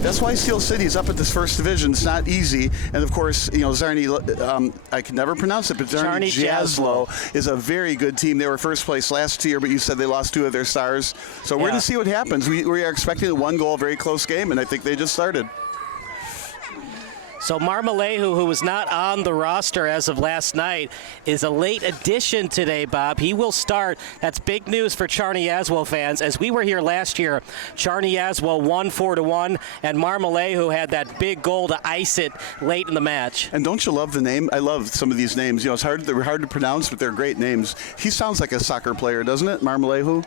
That's why Steel City is up at this first division. It's not easy. And, of course, Czarni, I can never pronounce it, but Czarni Jaslo is a very good team. They were first place last year, but you said they lost 2 of their stars. So we're going to see what happens. We are expecting a 1-goal, very close game, and I think they just started. So Marmolejo, who was not on the roster as of last night, is a late addition today, Bob. He will start. That's big news for Czarni Jaslo fans. As we were here last year, Czarni Jaslo won 4-1, and Marmolejo had that big goal to ice it late in the match. And don't you love the name? I love some of these names. They're hard to pronounce, but they're great names. He sounds like a soccer player, doesn't it, Marmolejo?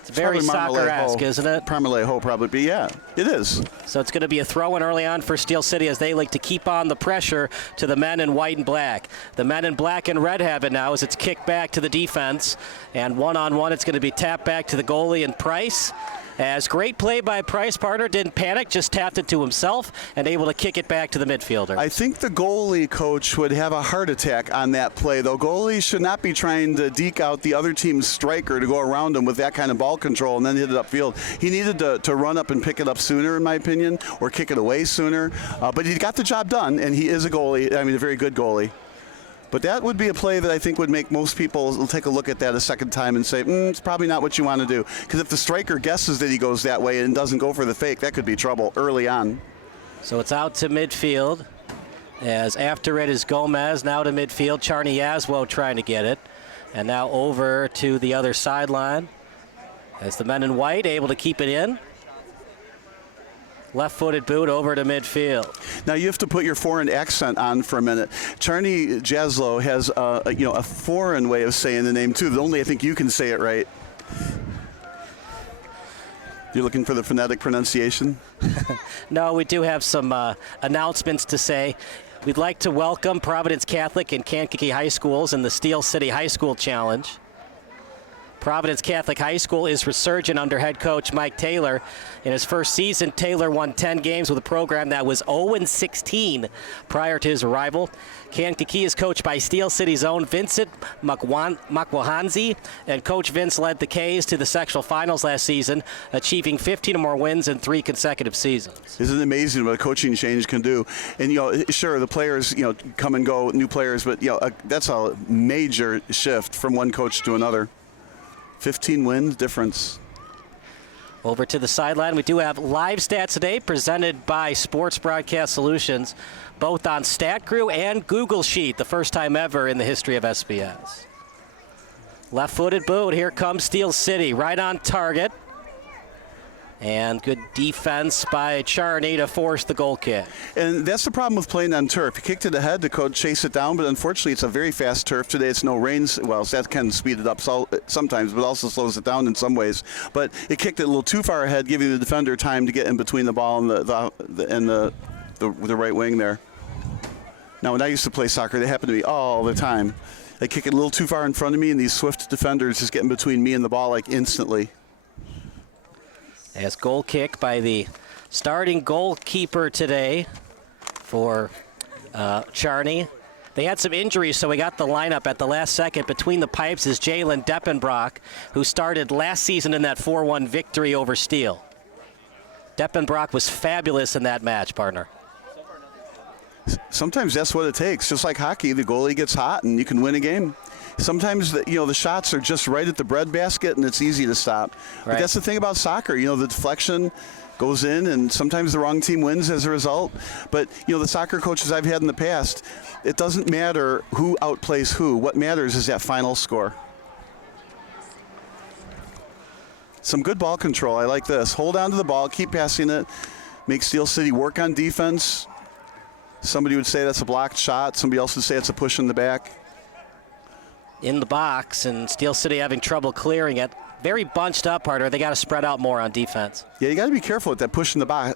It's very soccer-esque, isn't it? Marmolejo probably be, yeah, it is. So it's going to be a throw-in early on for Steel City as they like to keep on the pressure to the men in white and black. The men in black and red have it now as it's kicked back to the defense. And one-on-one, it's going to be tapped back to the goalie and Price. As great play by Price, partner, didn't panic, just tapped it to himself and able to kick it back to the midfielder. I think the goalie coach would have a heart attack on that play, though. Goalies should not be trying to deke out the other team's striker to go around him with that kind of ball control and then hit it upfield. He needed to run up and pick it up sooner, in my opinion, or kick it away sooner. But he got the job done, and he is a goalie, I mean, a very good goalie. But that would be a play that I think would make most people take a look at that a second time and say, it's probably not what you want to do. Because if the striker guesses that he goes that way and doesn't go for the fake, that could be trouble early on. So it's out to midfield. As after it is Gomez, now to midfield. Czarni Jaslo trying to get it. And now over to the other sideline. As the men in white able to keep it in. Left-footed boot over to midfield. Now you have to put your foreign accent on for a minute. Czarni Jaslo has a foreign way of saying the name too. Only I think you can say it right. You're looking for the phonetic pronunciation? No, we do have some announcements to say. We'd like to welcome Providence Catholic and Kankakee High Schools in the Steel City High School Challenge. Providence Catholic High School is resurgent under head coach Mike Taylor. In his first season, Taylor won 10 games with a program that was 0-16 prior to his arrival. Kankakee is coached by Steel City's own Vincent Makwahanzi, and Coach Vince led the K's to the sectional finals last season, achieving 15 or more wins in 3 consecutive seasons. Isn't it amazing what a coaching change can do? And, sure, the players, come and go, new players, but, that's a major shift from one coach to another. 15 wins difference. Over to the sideline, we do have live stats today presented by Sports Broadcast Solutions, both on StatCrew and Google Sheet, the first time ever in the history of SBS. Left-footed boot, here comes Steel City, right on target. And good defense by Czarni to force the goal kick. And that's the problem with playing on turf. He kicked it ahead to chase it down, but unfortunately it's a very fast turf today. It's no rain. Well, that can speed it up sometimes, but also slows it down in some ways. But it kicked it a little too far ahead, giving the defender time to get in between the ball and the right wing there. Now, when I used to play soccer, they happened to me all the time. They kick it a little too far in front of me, and these swift defenders just get in between me and the ball like instantly. As goal kick by the starting goalkeeper today for Czarni. They had some injuries, so we got the lineup at the last second. Between the pipes is Jalen Deppenbrock, who started last season in that 4-1 victory over Steel. Deppenbrock was fabulous in that match, partner. Sometimes that's what it takes. Just like hockey, the goalie gets hot and you can win a game. Sometimes the shots are just right at the breadbasket and it's easy to stop. Right. But that's the thing about soccer. The deflection goes in and sometimes the wrong team wins as a result. But the soccer coaches I've had in the past, it doesn't matter who outplays who. What matters is that final score. Some good ball control. I like this. Hold on to the ball, keep passing it, make Steel City work on defense. Somebody would say that's a blocked shot. Somebody else would say it's a push in the back. In the box, and Steel City having trouble clearing it. Very bunched up, partner. They got to spread out more on defense. Yeah, you got to be careful with that push in the box.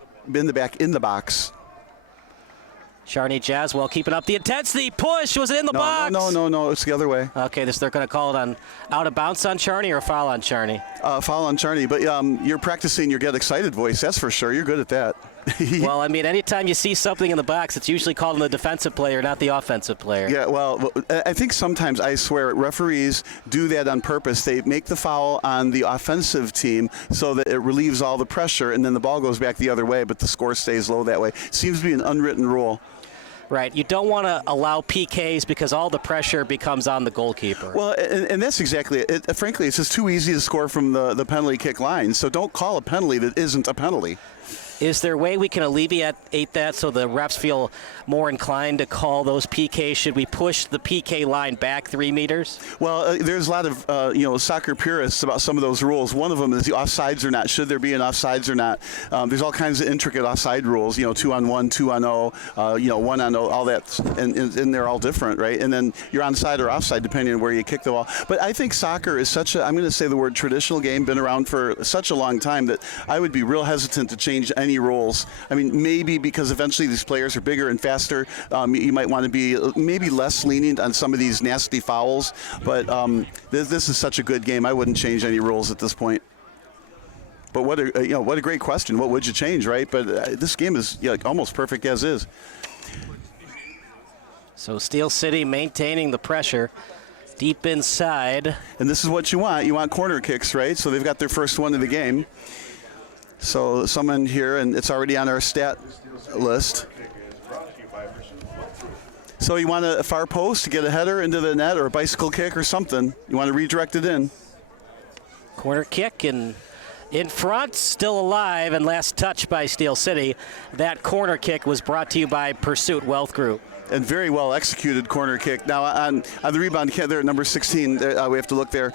Czarni Jaslo keeping up the intensity. Push. Was it in the box? No. It's the other way. Okay, they're going to call it on out of bounds on Czarni or foul on Czarni? Foul on Czarni, but you're practicing your get excited voice. That's for sure. You're good at that. Well, I mean, anytime you see something in the box, it's usually called on the defensive player, not the offensive player. Yeah, well, I think sometimes, I swear, referees do that on purpose. They make the foul on the offensive team so that it relieves all the pressure, and then the ball goes back the other way, but the score stays low that way. Seems to be an unwritten rule. Right. You don't want to allow PKs because all the pressure becomes on the goalkeeper. Well, and that's exactly it. Frankly, it's just too easy to score from the penalty kick line, so don't call a penalty that isn't a penalty. Is there a way we can alleviate that so the refs feel more inclined to call those PKs? Should we push the PK line back 3 meters? Well, there's a lot of soccer purists about some of those rules. One of them is the offsides or not. Should there be an offsides or not? There's all kinds of intricate offside rules. 2-on-1, 2-on-0, 1-on-0, all that, and they're all different, right? And then you're onside or offside depending on where you kick the ball. But I think soccer is such a, I'm going to say the word traditional game, been around for such a long time that I would be real hesitant to change any rules. I mean, maybe because eventually these players are bigger and faster, you might want to be maybe less lenient on some of these nasty fouls. But this is such a good game. I wouldn't change any rules at this point. But what a great question. What would you change, right? But this game is almost perfect as is. So Steel City maintaining the pressure deep inside. And this is what you want. You want corner kicks, right? So they've got their first one of the game. So someone here, and it's already on our stat list. So you want a far post to get a header into the net or a bicycle kick or something. You want to redirect it in. Corner kick and in front, still alive, and last touch by Steel City. That corner kick was brought to you by Pursuit Wealth Group. And very well executed corner kick. Now on the rebound, there at number 16, we have to look there.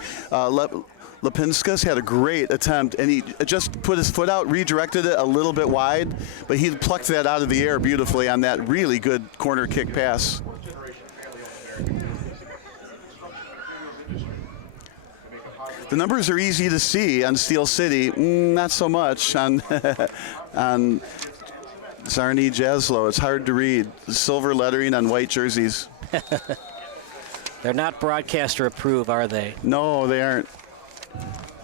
Lepinskas had a great attempt, and he just put his foot out, redirected it a little bit wide, but he plucked that out of the air beautifully on that really good corner kick pass. The numbers are easy to see on Steel City, not so much on on Czarni Jaslo. It's hard to read. Silver lettering on white jerseys. They're not broadcaster approved, are they? No, they aren't.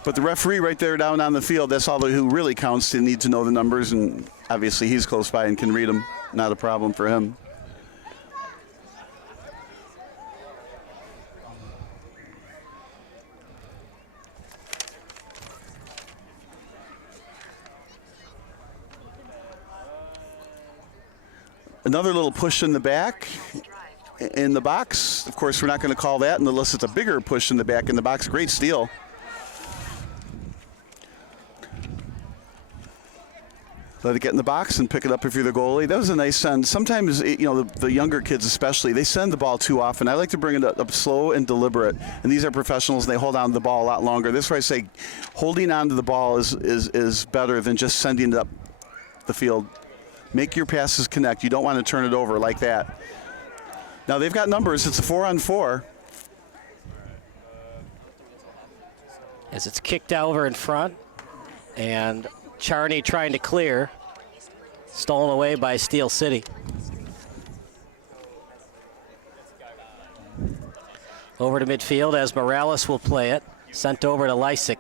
But the referee right there down on the field, that's all who really counts. They need to know the numbers, and obviously he's close by and can read them. Not a problem for him. Another little push in the back. In the box. Of course, we're not going to call that unless it's a bigger push in the back in the box. Great steal. Let it get in the box and pick it up if you're the goalie. That was a nice send. Sometimes, the younger kids especially, they send the ball too often. I like to bring it up slow and deliberate. And these are professionals, and they hold on to the ball a lot longer. This is where I say holding on to the ball is better than just sending it up the field. Make your passes connect. You don't want to turn it over like that. Now they've got numbers. It's a 4-on-4. As it's kicked over in front, and Czarni trying to clear. Stolen away by Steel City. Over to midfield as Morales will play it. Sent over to Lysick.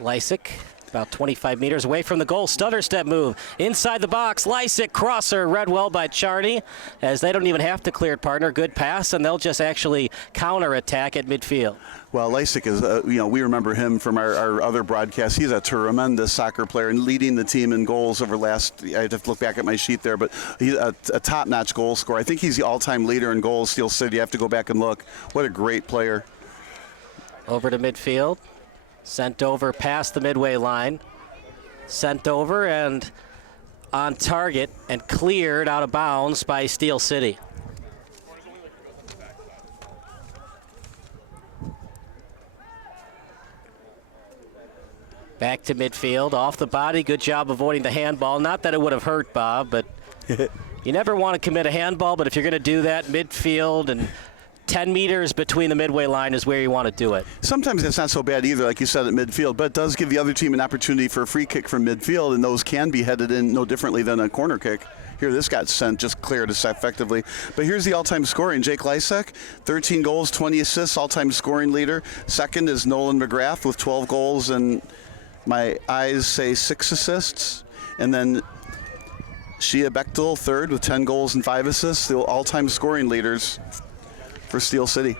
Lysick, about 25 meters away from the goal. Stutter step move inside the box. Lysick crosser read well by Czarni, as they don't even have to clear it, partner. Good pass, and they'll just actually counter attack at midfield. Well, Lysick is, we remember him from our other broadcasts. He's a tremendous soccer player and leading the team in goals over last. I have to look back at my sheet there, but he's a top-notch goal scorer. I think he's the all-time leader in goals. Steel City. You have to go back and look. What a great player. Over to midfield. Sent over past the midway line. Sent over and on target and cleared out of bounds by Steel City. Back to midfield, off the body. Good job avoiding the handball. Not that it would have hurt, Bob, but you never want to commit a handball, but if you're going to do that, midfield and 10 meters between the midway line is where you want to do it. Sometimes it's not so bad either, like you said, at midfield, but it does give the other team an opportunity for a free kick from midfield, and those can be headed in no differently than a corner kick. Here, this got sent, just cleared us effectively. But here's the all-time scoring. Jake Lysick, 13 goals, 20 assists, all-time scoring leader. Second is Nolan McGrath with 12 goals and My eyes say 6 assists, and then Shia Bechtel third with 10 goals and 5 assists, the all-time scoring leaders for Steel City.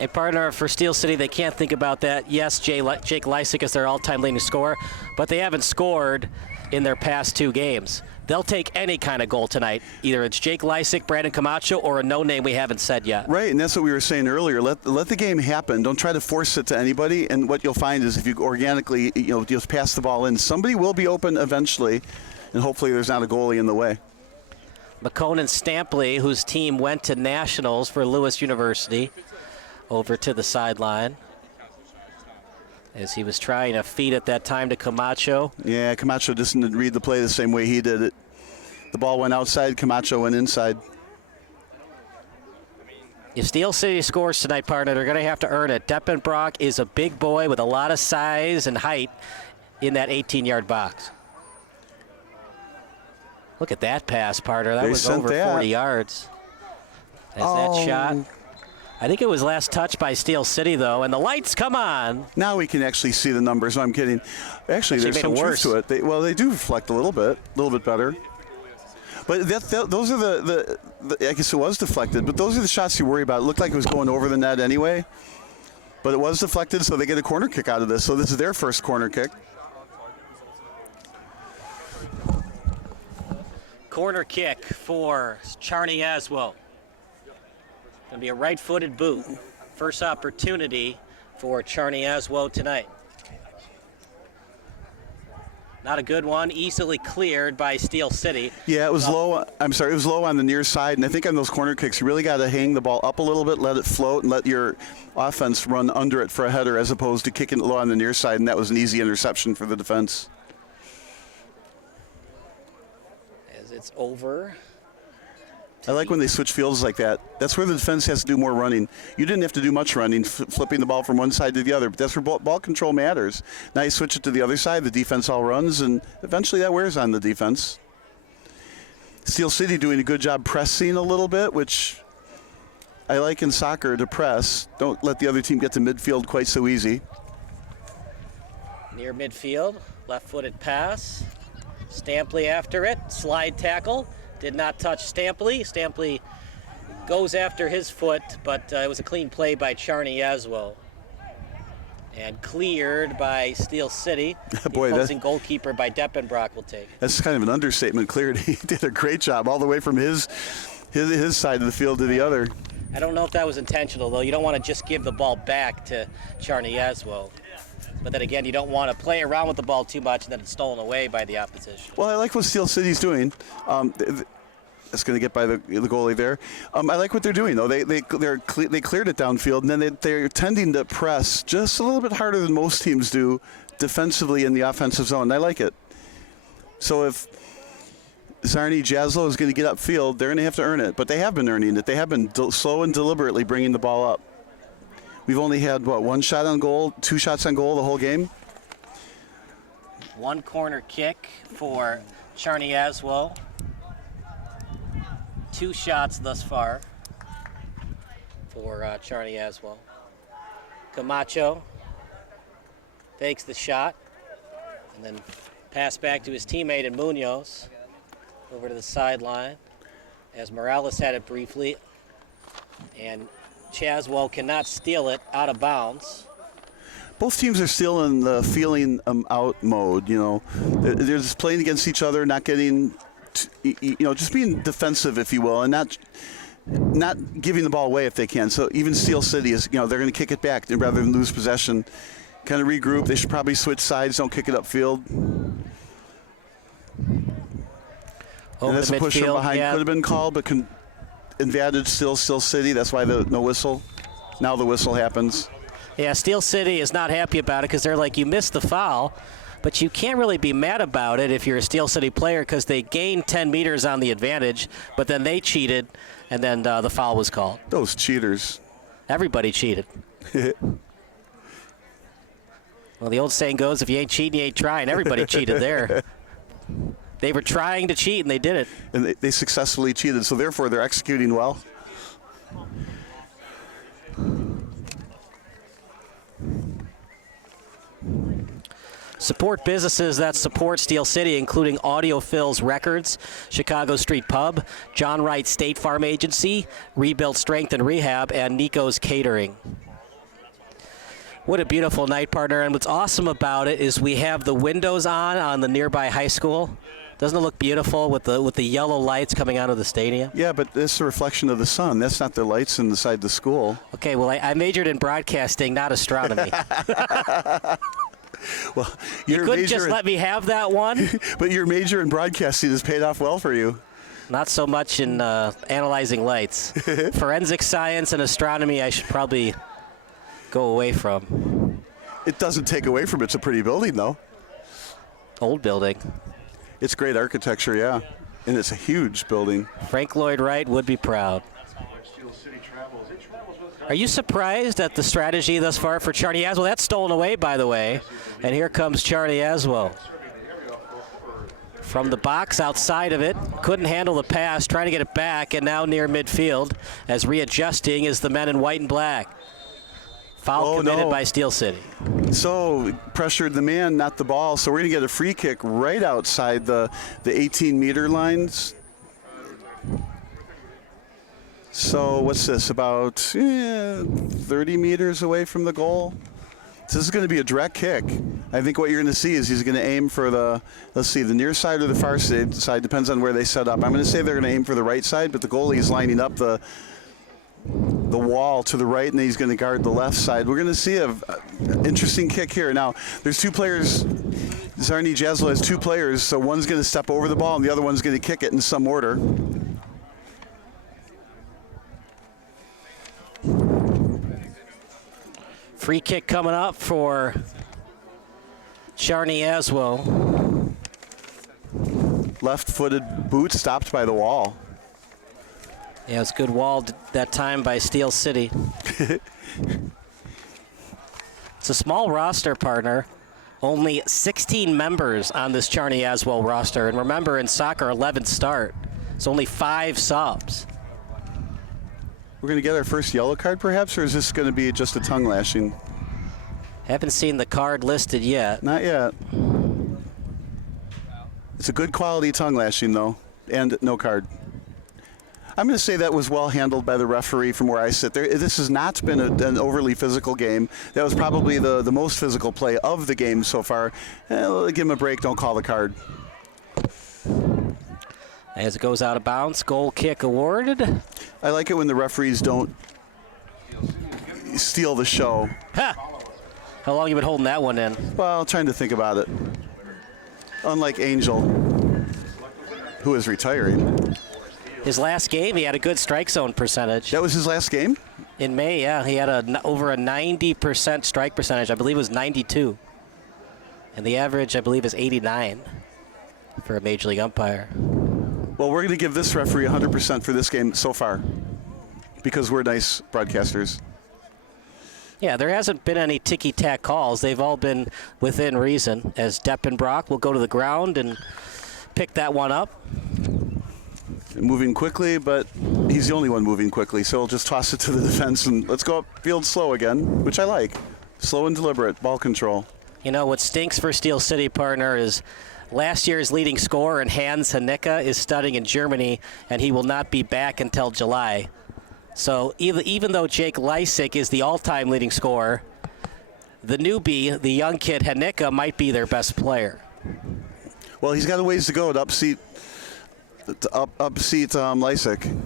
A partner for Steel City, they can't think about that. Yes, Jake Lysick is their all-time leading scorer, but they haven't scored in their past 2 games. They'll take any kind of goal tonight. Either it's Jake Lysick, Brandon Camacho, or a no name we haven't said yet. Right, and that's what we were saying earlier. Let the game happen. Don't try to force it to anybody. And what you'll find is if you organically, just pass the ball in, somebody will be open eventually, and hopefully there's not a goalie in the way. McConan Stampley, whose team went to nationals for Lewis University, over to the sideline as he was trying to feed at that time to Camacho. Yeah, Camacho just didn't read the play the same way he did it. The ball went outside, Camacho went inside. If Steel City scores tonight, partner, they're going to have to earn it. Deppenbrock is a big boy with a lot of size and height in that 18-yard box. Look at that pass, partner. That was over 40 yards. There's that shot. I think it was last touched by Steel City, though, and the lights come on. Now we can actually see the numbers. No, I'm kidding. Actually there's some truth to it. They do reflect a little bit better. But those are the I guess it was deflected, but those are the shots you worry about. It looked like it was going over the net anyway, but it was deflected, so they get a corner kick out of this. So this is their first corner kick. Corner kick for Czarni Jaslo. Going to be a right-footed boot. First opportunity for Czarni Jaslo tonight. Not a good one, easily cleared by Steel City. Yeah, it was low. I'm sorry, it was low on the near side, and I think on those corner kicks, you really got to hang the ball up a little bit, let it float, and let your offense run under it for a header as opposed to kicking it low on the near side, and that was an easy interception for the defense. As it's over. I like when they switch fields like that. That's where the defense has to do more running. You didn't have to do much running, flipping the ball from one side to the other, but that's where ball control matters. Now you switch it to the other side, the defense all runs, and eventually that wears on the defense. Steel City doing a good job pressing a little bit, which I like in soccer to press. Don't let the other team get to midfield quite so easy. Near midfield, left-footed pass. Stampley after it, slide tackle. Did not touch Stampley. Stampley goes after his foot, but it was a clean play by Czarni Jaslo. And cleared by Steel City. Boy, the opposing goalkeeper by Deppenbrock will take. That's kind of an understatement. Cleared. He did a great job all the way from his side of the field to the other. I don't know if that was intentional, though. You don't want to just give the ball back to Czarni Jaslo. But then again, you don't want to play around with the ball too much and then it's stolen away by the opposition. Well, I like what Steel City's doing. That's going to get by the goalie there. I like what they're doing, though. They cleared it downfield, and then they're tending to press just a little bit harder than most teams do defensively in the offensive zone. I like it. So if Czarni Jaslo is going to get upfield, they're going to have to earn it. But they have been earning it. They have been slow and deliberately bringing the ball up. We've only had, one shot on goal, 2 shots on goal the whole game? One corner kick for Czarni Jaslo. 2 shots thus far for Czarni Jaslo. Camacho fakes the shot and then pass back to his teammate in Munoz over to the sideline as Morales had it briefly. And Jaslo cannot steal it out of bounds. Both teams are still in the feeling out mode, They're just playing against each other, not getting, just being defensive, if you will, and not giving the ball away if they can. So even Steel City is, they're going to kick it back rather than lose possession. Kind of regroup. They should probably switch sides, don't kick it upfield. And that's a push from behind. Could have been called, but advantage Steel City. That's why no whistle. Now the whistle happens. Yeah, Steel City is not happy about it because they're like, you missed the foul, but you can't really be mad about it if you're a Steel City player because they gained 10 meters on the advantage, but then they cheated, and then the foul was called. Those cheaters. Everybody cheated. Well, the old saying goes, if you ain't cheating, you ain't trying. Everybody cheated there. They were trying to cheat, and they did it. And they successfully cheated, so therefore they're executing well. Support businesses that support Steel City, including Audio Phil's Records, Chicago Street Pub, John Wright State Farm Agency, Rebuild Strength and Rehab, and Nico's Catering. What a beautiful night, partner. And what's awesome about it is we have the windows on the nearby high school. Doesn't it look beautiful with the yellow lights coming out of the stadium? Yeah, but it's a reflection of the sun. That's not the lights inside the school. Okay, well, I majored in broadcasting, not astronomy. Well, you couldn't just let me have that one? But your major in broadcasting has paid off well for you. Not so much in analyzing lights. Forensic science and astronomy I should probably go away from. It doesn't take away from it. It's a pretty building, though. Old building. It's great architecture, yeah. And it's a huge building. Frank Lloyd Wright would be proud. Are you surprised at the strategy thus far for Czarni Jaslo? That's stolen away, by the way. And here comes Czarni Jaslo. From the box outside of it, couldn't handle the pass, trying to get it back, and now near midfield as readjusting is the men in white and black. Foul committed by Steel City. So pressured the man, not the ball. So we're going to get a free kick right outside the 18-meter lines. So what's this, about 30 meters away from the goal? So this is going to be a direct kick. I think what you're going to see is he's going to aim for the, let's see, the near side or the far side, depends on where they set up. I'm going to say they're going to aim for the right side, but the goalie is lining up the wall to the right, and he's going to guard the left side. We're going to see an interesting kick here. Now, there's two players. Czarni Jaslo has two players, so one's going to step over the ball, and the other one's going to kick it in some order. Free kick coming up for Czarni Jaslo. Left-footed boot stopped by the wall. Yeah, it was good wall that time by Steel City. It's a small roster, partner. Only 16 members on this Czarni Jaslo roster. And remember, in soccer, 11 start. It's only 5 subs. We're going to get our first yellow card, perhaps, or is this going to be just a tongue lashing? Haven't seen the card listed yet. Not yet. It's a good quality tongue lashing, though, and no card. I'm going to say that was well handled by the referee from where I sit there. This has not been an overly physical game. That was probably the most physical play of the game so far. Give him a break. Don't call the card. As it goes out of bounds, goal kick awarded. I like it when the referees don't steal the show. Ha! How long you been holding that one in? Well, trying to think about it. Unlike Angel, who is retiring. His last game, he had a good strike zone percentage. That was his last game? In May, yeah. He had over a 90% strike percentage. I believe it was 92. And the average, I believe, is 89 for a Major League umpire. Well, we're going to give this referee 100% for this game so far because we're nice broadcasters. Yeah, there hasn't been any ticky-tack calls. They've all been within reason, as Deppenbrock will go to the ground and pick that one up. Moving quickly, but he's the only one moving quickly, so he'll just toss it to the defense and let's go upfield slow again, which I like. Slow and deliberate, ball control. You know, what stinks for Steel City, partner, is last year's leading scorer in Hans Hanicka is studying in Germany, and he will not be back until July. So even though Jake Lysick is the all-time leading scorer, the newbie, the young kid Hanicka, might be their best player. Well, he's got a ways to go to upseat Lysick.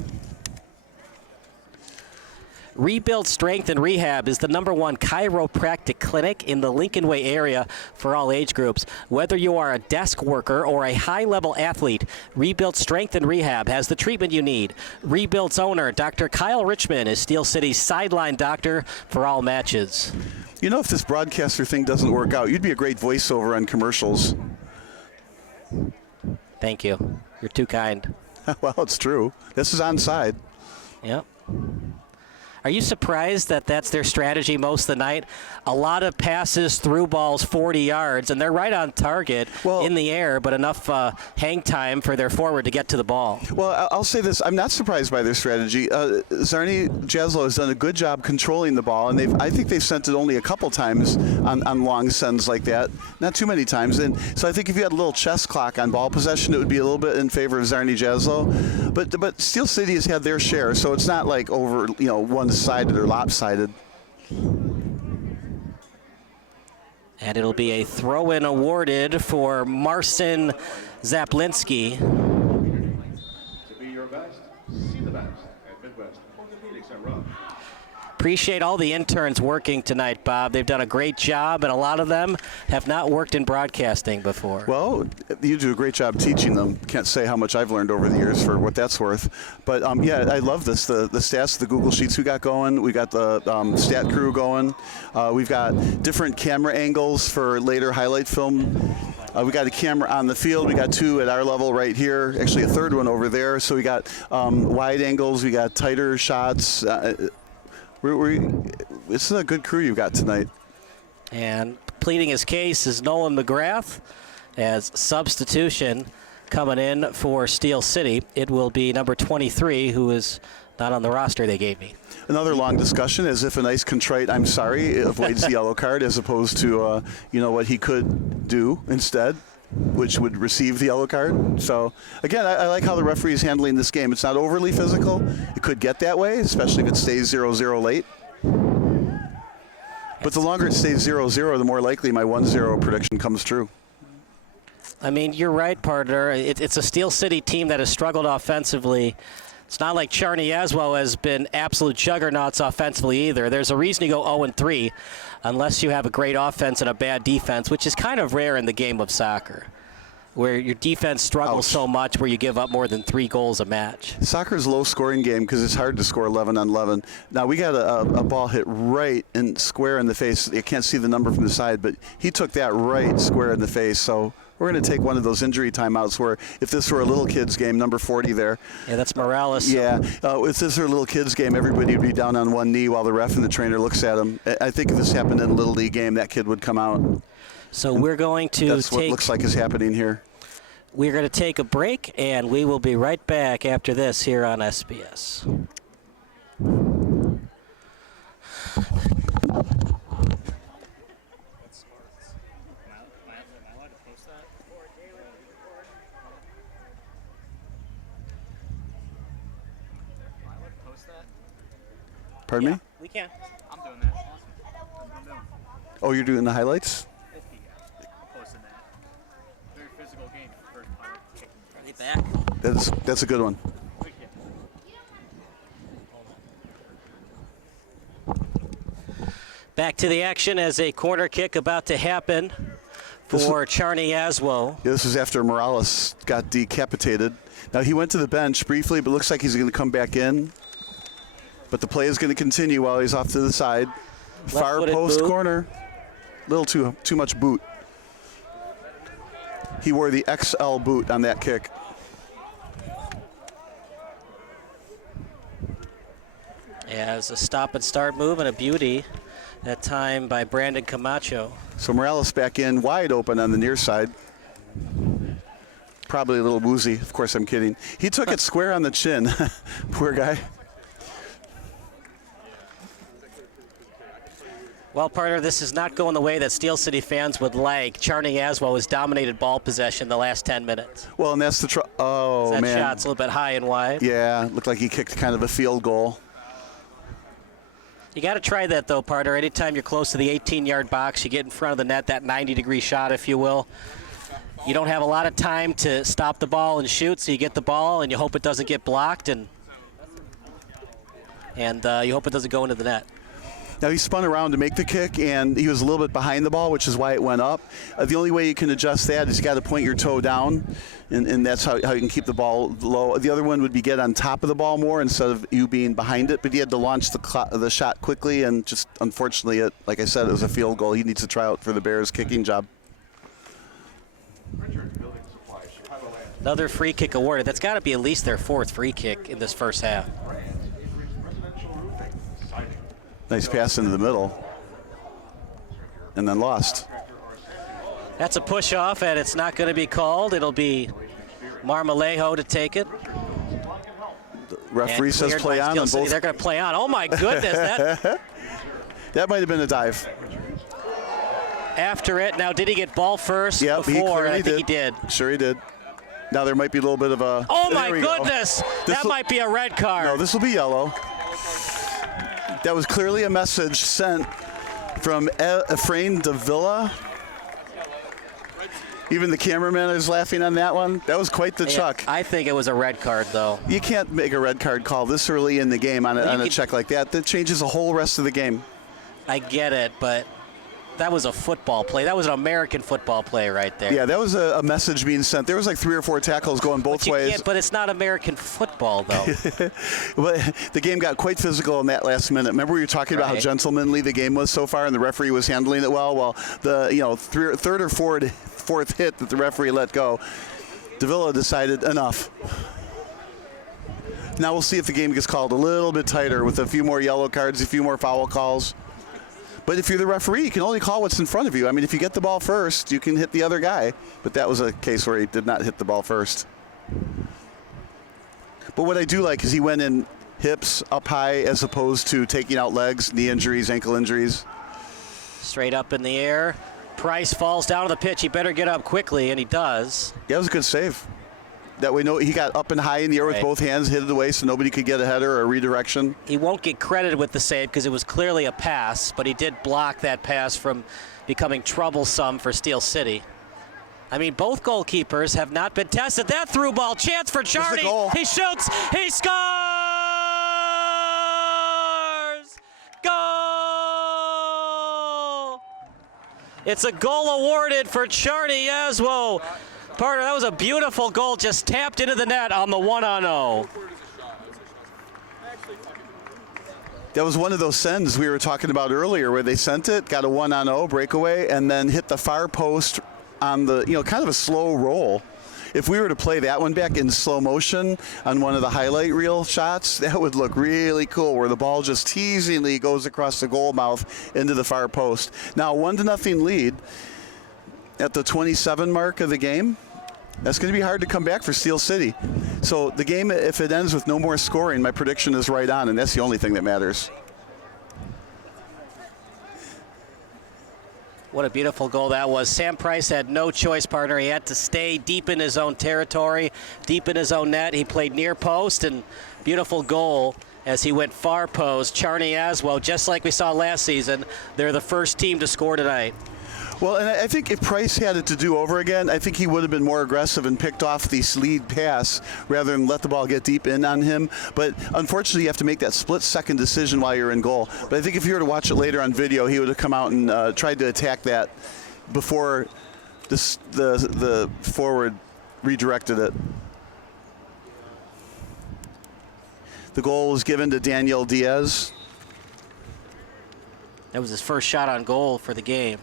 Rebuild Strength and Rehab is the #1 chiropractic clinic in the Lincoln Way area for all age groups. Whether you are a desk worker or a high-level athlete, Rebuild Strength and Rehab has the treatment you need. Rebuild's owner, Dr. Kyle Richmond, is Steel City's sideline doctor for all matches. You know, if this broadcaster thing doesn't work out, you'd be a great voiceover on commercials. Thank you. You're too kind. Well, it's true. This is onside. Yep. Are you surprised that that's their strategy most of the night? A lot of passes through balls 40 yards, and they're right on target in the air, but enough hang time for their forward to get to the ball. Well, I'll say this. I'm not surprised by their strategy. Czarni Jaslo has done a good job controlling the ball, and I think they've sent it only a couple times on long sends like that. Not too many times. And so I think if you had a little chess clock on ball possession, it would be a little bit in favor of Czarni Jaslo. But Steel City has had their share, so it's not like over, one-sided or lopsided. And it'll be a throw-in awarded for Marcin Zaplinski. To be your best, see the best at Midwest Orthopedics and Run. Appreciate all the interns working tonight, Bob. They've done a great job, and a lot of them have not worked in broadcasting before. Well, you do a great job teaching them. Can't say how much I've learned over the years for what that's worth. But, yeah, I love this. The stats, the Google Sheets we got going. We got the stat crew going. We've got different camera angles for later highlight film. We got a camera on the field. We got 2 at our level right here. Actually, a 3rd one over there. So we got wide angles. We got tighter shots. This is a good crew you've got tonight. And pleading his case is Nolan McGrath as substitution coming in for Steel City. It will be number 23, who is not on the roster they gave me. Another long discussion, as if a nice contrite "I'm sorry" avoids the yellow card, as opposed to what he could do instead, which would receive the yellow card. So, again, I like how the referee is handling this game. It's not overly physical. It could get that way, especially if it stays 0-0 late. But the longer it stays 0-0, the more likely my 1-0 prediction comes true. I mean, you're right, partner. It's a Steel City team that has struggled offensively. It's not like Czarni Jaslo has been absolute juggernauts offensively either. There's a reason you go 0-3 unless you have a great offense and a bad defense, which is kind of rare in the game of soccer, where your defense struggles so much where you give up more than 3 goals a match. Soccer is a low-scoring game because it's hard to score 11 on 11. Now, we got a ball hit right and square in the face. You can't see the number from the side, but he took that right square in the face. So we're going to take one of those injury timeouts where if this were a little kids game, number 40 there. Yeah, that's Morales. Yeah, if this were a little kids game, everybody would be down on one knee while the ref and the trainer looks at him. I think if this happened in a little league game, that kid would come out. So we're going to That's what looks like is happening here. We're going to take a break, and we will be right back after this here on SBS. Pardon me? We can. I'm doing that. Awesome. I'm doing. Oh, you're doing the highlights? I'm posting that. Very physical game. First Are they back? That's a good one. Back to the action as a corner kick about to happen for Czarni Jaslo. Yeah, this is after Morales got decapitated. Now, he went to the bench briefly, but looks like he's going to come back in. But the play is going to continue while he's off to the side. Far post corner. Little too much boot. He wore the XL boot on that kick. As a stop and start move and a beauty that time by Brandon Camacho. So Morales back in wide open on the near side. Probably a little woozy. Of course, I'm kidding. He took it square on the chin. Poor guy. Well, partner, this is not going the way that Steel City fans would like. Czarni Jaslo has dominated ball possession the last 10 minutes. Well, and that's the oh, that man. shot's a little bit high and wide. Yeah, looked like he kicked kind of a field goal. You got to try that, though, partner. Anytime you're close to the 18-yard box, you get in front of the net, that 90-degree shot, if you will. You don't have a lot of time to stop the ball and shoot, so you get the ball and you hope it doesn't get blocked, and you hope it doesn't go into the net. Now, he spun around to make the kick, and he was a little bit behind the ball, which is why it went up. The only way you can adjust that is you got to point your toe down, and that's how you can keep the ball low. The other one would be get on top of the ball more instead of you being behind it. But he had to launch the shot quickly, and just unfortunately, like I said, it was a field goal. He needs to try out for the Bears' kicking job. Another free kick awarded. That's got to be at least their 4th free kick in this first half. Nice pass into the middle. And then lost. That's a push off, and it's not going to be called. It'll be Marmolejo to take it. The referee says play on both. They're going to play on. Oh my goodness, that might have been a dive. After it. Now, did he get ball first before? I think he did. Sure he did. Now there might be a little bit of a. Oh my goodness! That might be a red card. No, this will be yellow. That was clearly a message sent from Efrain Davila. Even the cameraman is laughing on that one. That was quite the chuck. I think it was a red card, though. You can't make a red card call this early in the game on a check like that. That changes the whole rest of the game. I get it, but that was a football play. That was an American football play right there. Yeah, that was a message being sent. There was like 3 or 4 tackles going both ways. But it's not American football, though. But the game got quite physical in that last minute. Remember we were talking about how gentlemanly the game was so far, and the referee was handling it well. Well, the third or fourth hit that the referee let go, Davila decided enough. Now we'll see if the game gets called a little bit tighter with a few more yellow cards, a few more foul calls. But if you're the referee, you can only call what's in front of you. I mean, if you get the ball first, you can hit the other guy. But that was a case where he did not hit the ball first. But what I do like is he went in hips up high as opposed to taking out legs, knee injuries, ankle injuries. Straight up in the air. Price falls down to the pitch. He better get up quickly, and he does. Yeah, it was a good save. That way, he got up and high in the air with both hands, hit it away so nobody could get a header or a redirection. He won't get credited with the save because it was clearly a pass, but he did block that pass from becoming troublesome for Steel City. I mean, both goalkeepers have not been tested. That through ball, chance for Czarni. He shoots, he scores! Goal! It's a goal awarded for Czarni Jaslo. Partner, that was a beautiful goal, just tapped into the net on the 1-on-0. That was one of those sends we were talking about earlier where they sent it, got a 1-on-0 breakaway, and then hit the far post on the, kind of a slow roll. If we were to play that one back in slow motion on one of the highlight reel shots, that would look really cool, where the ball just teasingly goes across the goal mouth into the far post. Now, 1-0 lead at the 27 mark of the game. That's going to be hard to come back for Steel City. So the game, if it ends with no more scoring, my prediction is right on, and that's the only thing that matters. What a beautiful goal that was. Sam Price had no choice, partner. He had to stay deep in his own territory, deep in his own net. He played near post, and beautiful goal as he went far post. Czarni Jaslo, just like we saw last season, they're the first team to score tonight. Well, and I think if Price had it to do over again, I think he would have been more aggressive and picked off the lead pass rather than let the ball get deep in on him. But unfortunately, you have to make that split-second decision while you're in goal. But I think if you were to watch it later on video, he would have come out and tried to attack that before the forward redirected it. The goal was given to Daniel Diaz. That was his first shot on goal for the game.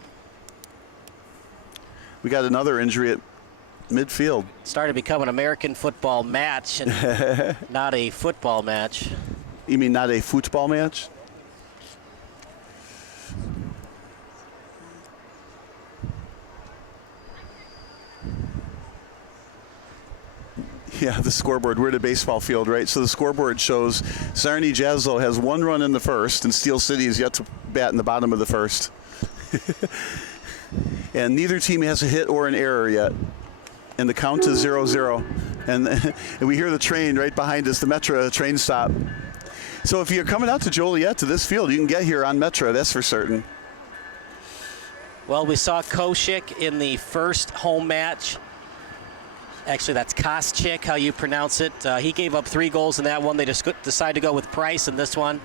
We got another injury at midfield. Started to become an American football match and not a football match. You mean not a football match? Yeah, the scoreboard. We're at a baseball field, right? So the scoreboard shows Czarni Jaslo has 1 run in the first, and Steel City is yet to bat in the bottom of the first. And neither team has a hit or an error yet. And the count is 0-0. And we hear the train right behind us, the Metra train stop. So if you're coming out to Joliet to this field, you can get here on Metra, that's for certain. Well, we saw Koshik in the first home match. Actually, that's Koschik, how you pronounce it. He gave up 3 goals in that one. They just decided to go with Price in this one.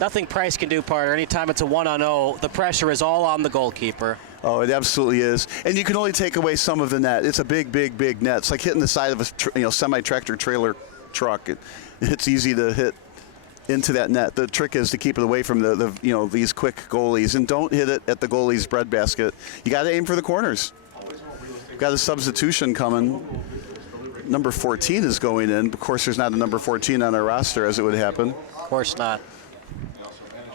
Nothing Price can do, partner. Anytime it's a 1-on-0, the pressure is all on the goalkeeper. Oh, it absolutely is. And you can only take away some of the net. It's a big, big, big net. It's like hitting the side of a semi-tractor trailer truck. It's easy to hit into that net. The trick is to keep it away from these quick goalies, and don't hit it at the goalie's breadbasket. You got to aim for the corners. Got a substitution coming. Number 14 is going in. Of course, there's not a number 14 on our roster, as it would happen. Of course not.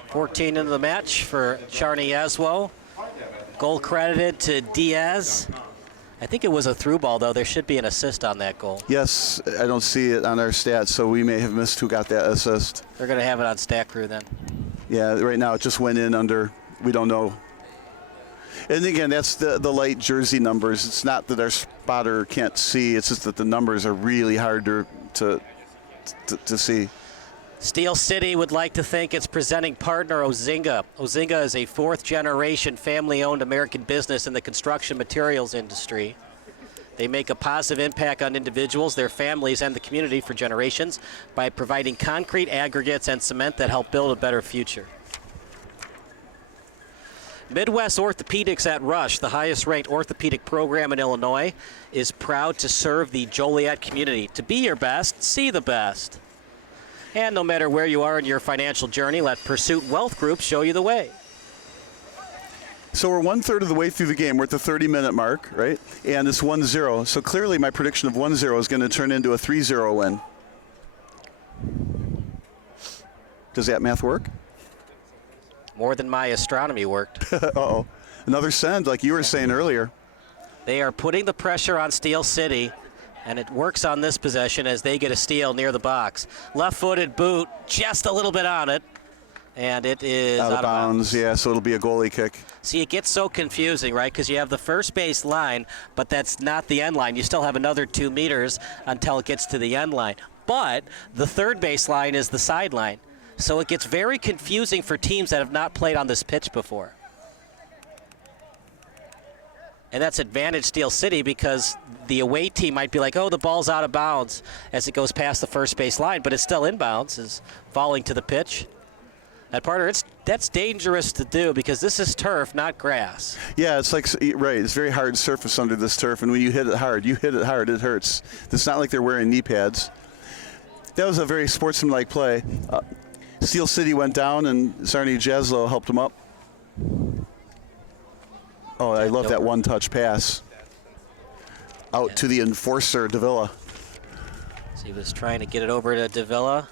14 into the match for Czarni Jaslo. Goal credited to Diaz. I think it was a through ball, though. There should be an assist on that goal. Yes, I don't see it on our stats, so we may have missed who got that assist. They're going to have it on Stat Crew then. Yeah, right now it just went in under, we don't know. And again, that's the light jersey numbers. It's not that our spotter can't see, it's just that the numbers are really hard to see. Steel City would like to thank its presenting partner, Ozinga. Ozinga is a fourth-generation family-owned American business in the construction materials industry. They make a positive impact on individuals, their families, and the community for generations by providing concrete, aggregates, and cement that help build a better future. Midwest Orthopedics at Rush, the highest-ranked orthopedic program in Illinois, is proud to serve the Joliet community. To be your best, see the best. And no matter where you are in your financial journey, let Pursuit Wealth Group show you the way. So we're 1/3 of the way through the game. We're at the 30-minute mark, right? And it's 1-0. So clearly my prediction of 1-0 is going to turn into a 3-0 win. Does that math work? More than my astronomy worked. Uh-oh. Another send, like you were saying earlier. They are putting the pressure on Steel City, and it works on this possession as they get a steal near the box. Left-footed boot, just a little bit on it, and it is out of bounds. Yeah, so it'll be a goalie kick. See, it gets so confusing, right? Because you have the first base line, but that's not the end line. You still have another 2 meters until it gets to the end line. But the third base line is the sideline. So it gets very confusing for teams that have not played on this pitch before. And that's advantage Steel City because the away team might be like, oh, the ball's out of bounds as it goes past the first base line, but it's still inbounds, is falling to the pitch. That partner, that's dangerous to do because this is turf, not grass. Yeah, it's like, right, it's very hard surface under this turf, and when you hit it hard, it hurts. It's not like they're wearing knee pads. That was a very sportsmanlike play. Steel City went down, and Czarni Jaslo helped him up. Oh, I love that one-touch pass out to the enforcer, Davila. So he was trying to get it over to Davila.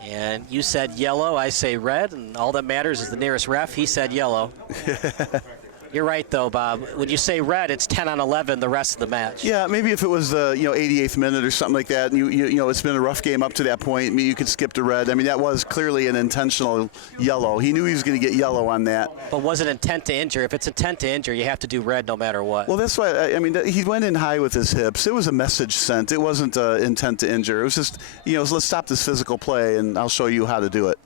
And you said yellow, I say red, and all that matters is the nearest ref. He said yellow. You're right, though, Bob. When you say red, it's 10-on-11 the rest of the match. Yeah, maybe if it was the 88th minute or something like that, and you know it's been a rough game up to that point, maybe you could skip to red. I mean, that was clearly an intentional yellow. He knew he was going to get yellow on that. But was it intent to injure? If it's intent to injure, you have to do red no matter what. Well, that's why, I mean, he went in high with his hips. It was a message sent. It wasn't intent to injure. It was just, let's stop this physical play, and I'll show you how to do it.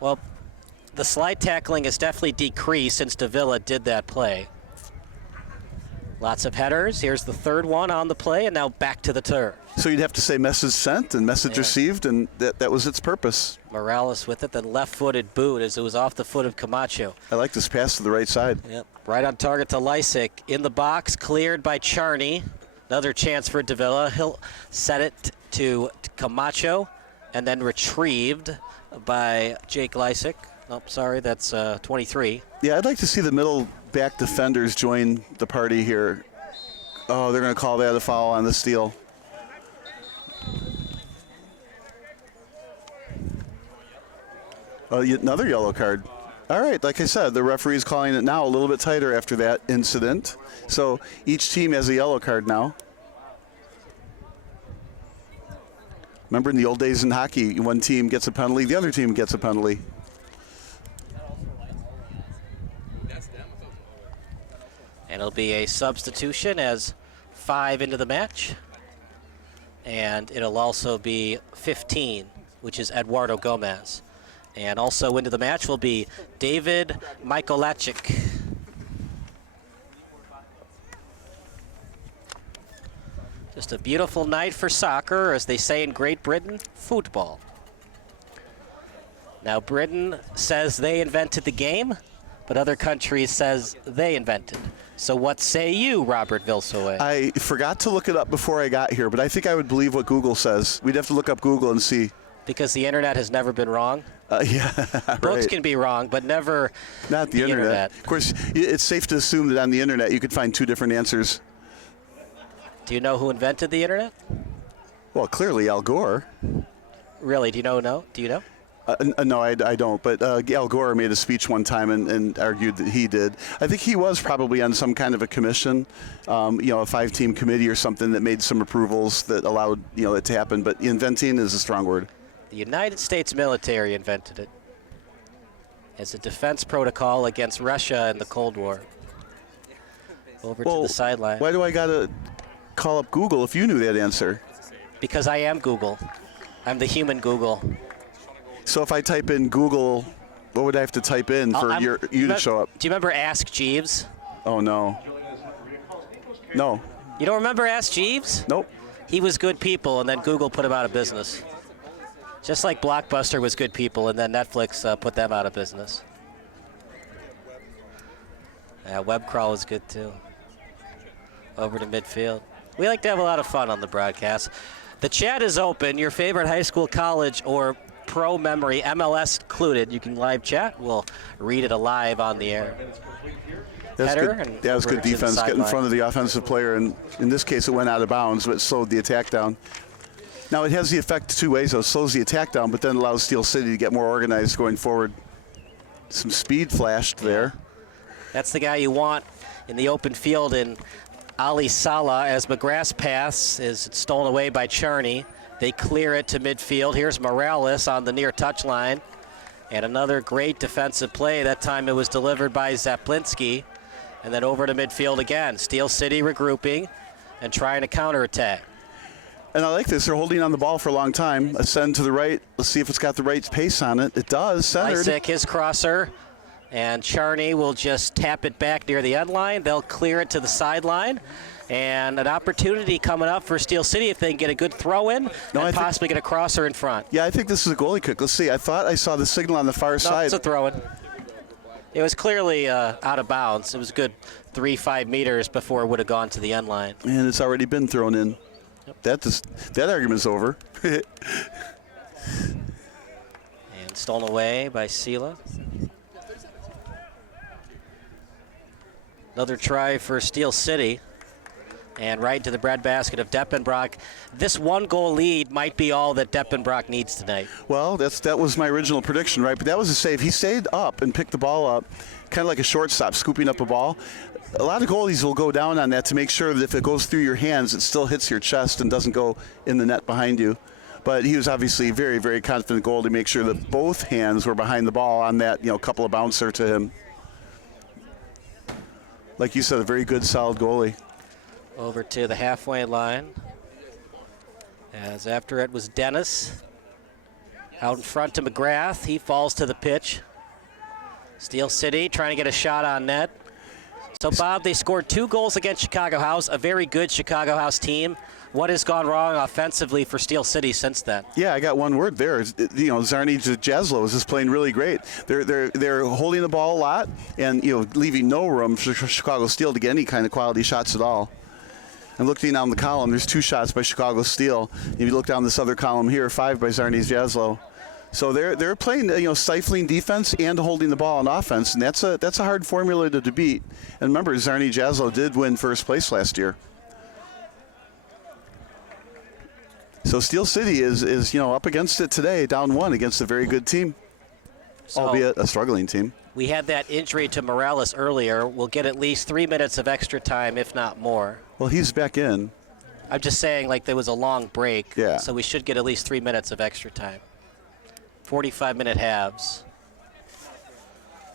Well, the slide tackling has definitely decreased since Davila did that play. Lots of headers. Here's the third one on the play, and now back to the turf. So you'd have to say message sent and message received, and that was its purpose. Morales with it, then left-footed boot as it was off the foot of Camacho. I like this pass to the right side. Yep, right on target to Lysick. In the box, cleared by Czarni. Another chance for Davila. He'll set it to Camacho, and then retrieved by Jake Lysick. Oh, sorry, that's 23. Yeah, I'd like to see the middle back defenders join the party here. Oh, they're going to call that a foul on the steal. Oh, another yellow card. All right, like I said, the referee's calling it now a little bit tighter after that incident. So each team has a yellow card now. Remember in the old days in hockey, one team gets a penalty, the other team gets a penalty. And it'll be a substitution as 5 into the match. And it'll also be 15, which is Eduardo Gomez. And also into the match will be David Mikolacik. Just a beautiful night for soccer, as they say in Great Britain, football. Now Britain says they invented the game, but other countries says they invented. So what say you, Robert Vilsoe? I forgot to look it up before I got here, but I think I would believe what Google says. We'd have to look up Google and see. Because the internet has never been wrong? Yeah, Books right. can be wrong, but never Not the internet. Of course, it's safe to assume that on the internet you could find 2 different answers. Do you know who invented the internet? Well, clearly Al Gore. Really, do you know? Do you know? No, I don't. But Al Gore made a speech one time and argued that he did. I think he was probably on some kind of a commission, a 5-team committee or something that made some approvals that allowed it to happen. But inventing is a strong word. The United States military invented it as a defense protocol against Russia in the Cold War. Over to the sideline. Why do I gotta call up Google if you knew that answer? Because I am Google. I'm the human Google. So if I type in Google, what would I have to type in for you to show up? Do you remember Ask Jeeves? Oh, no. No. You don't remember Ask Jeeves? Nope. He was good people, and then Google put him out of business. Just like Blockbuster was good people, and then Netflix put them out of business. Yeah, web crawl was good, too. Over to midfield. We like to have a lot of fun on the broadcast. The chat is open. Your favorite high school, college, or pro memory, MLS included. You can live chat. We'll read it alive on the air. That's good. That was good defense. Get in front of the offensive player, and in this case, it went out of bounds, but it slowed the attack down. Now, it has the effect two ways, though. It slows the attack down, but then allows Steel City to get more organized going forward. Some speed flashed there. That's the guy you want in the open field in Ali Salah as McGrath's pass is stolen away by Czarni. They clear it to midfield. Here's Morales on the near touchline. And another great defensive play. That time it was delivered by Zaplinski. And then over to midfield again. Steel City regrouping and trying to counterattack. And I like this. They're holding on the ball for a long time. Ascend to the right. Let's see if it's got the right pace on it. It does. Centered. Isaac, his crosser. And Czarni will just tap it back near the end line. They'll clear it to the sideline. And an opportunity coming up for Steel City if they can get a good throw in and possibly get a crosser in front. Yeah, I think this is a goalie kick. Let's see. I thought I saw the signal on the far side. It's a throw in. It was clearly out of bounds. It was a good 3-5 meters before it would have gone to the end line. And it's already been thrown in. Yep. That argument's over. And stolen away by Sela. Another try for Steel City. And right to the breadbasket of Deppenbrock. This one-goal lead might be all that Deppenbrock needs tonight. Well, that was my original prediction, right? But that was a save. He stayed up and picked the ball up, kind of like a shortstop, scooping up a ball. A lot of goalies will go down on that to make sure that if it goes through your hands, it still hits your chest and doesn't go in the net behind you. But he was obviously a very, very confident goal to make sure that both hands were behind the ball on that, couple of bouncer to him. Like you said, a very good, solid goalie. Over to the halfway line. As after it was Dennis. Out in front to McGrath. He falls to the pitch. Steel City trying to get a shot on net. So, Bob, they scored 2 goals against Chicago House, a very good Chicago House team. What has gone wrong offensively for Steel City since then? Yeah, I got one word there. Czarni Jaslo is just playing really great. They're holding the ball a lot and leaving no room for Chicago Steel to get any kind of quality shots at all. And looking down the column, there's 2 shots by Chicago Steel. If you look down this other column here, 5 by Czarni Jaslo. So they're playing stifling defense and holding the ball on offense, and that's a hard formula to beat. And remember, Czarni Jaslo did win first place last year. So Steel City is up against it today, down 1 against a very good team, albeit a struggling team. We had that injury to Morales earlier. We'll get at least 3 minutes of extra time, if not more. Well, he's back in. I'm just saying, there was a long break, yeah. So we should get at least 3 minutes of extra time. 45-minute halves.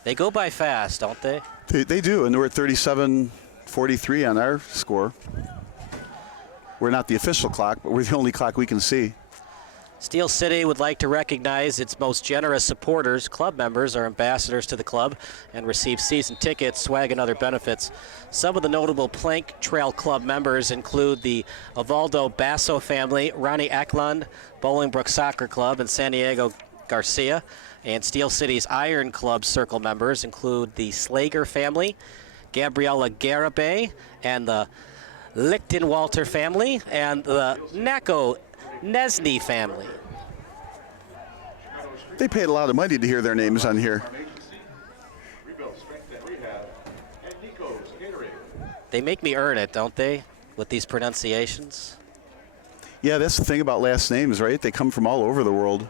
They go by fast, don't they? They do, and we're at 37-43 on our score. We're not the official clock, but we're the only clock we can see. Steel City would like to recognize its most generous supporters. Club members are ambassadors to the club and receive season tickets, swag, and other benefits. Some of the notable Plank Trail Club members include the Evaldo Basso family, Ronnie Eklund, Bolingbrook Soccer Club, and San Diego Garcia. And Steel City's Iron Club Circle members include the Slager family, Gabriella Garibay, and the Lichtenwalter family, and the Nako Nesny family. They paid a lot of money to hear their names on here. They make me earn it, don't they, with these pronunciations? Yeah, that's the thing about last names, right? They come from all over the world.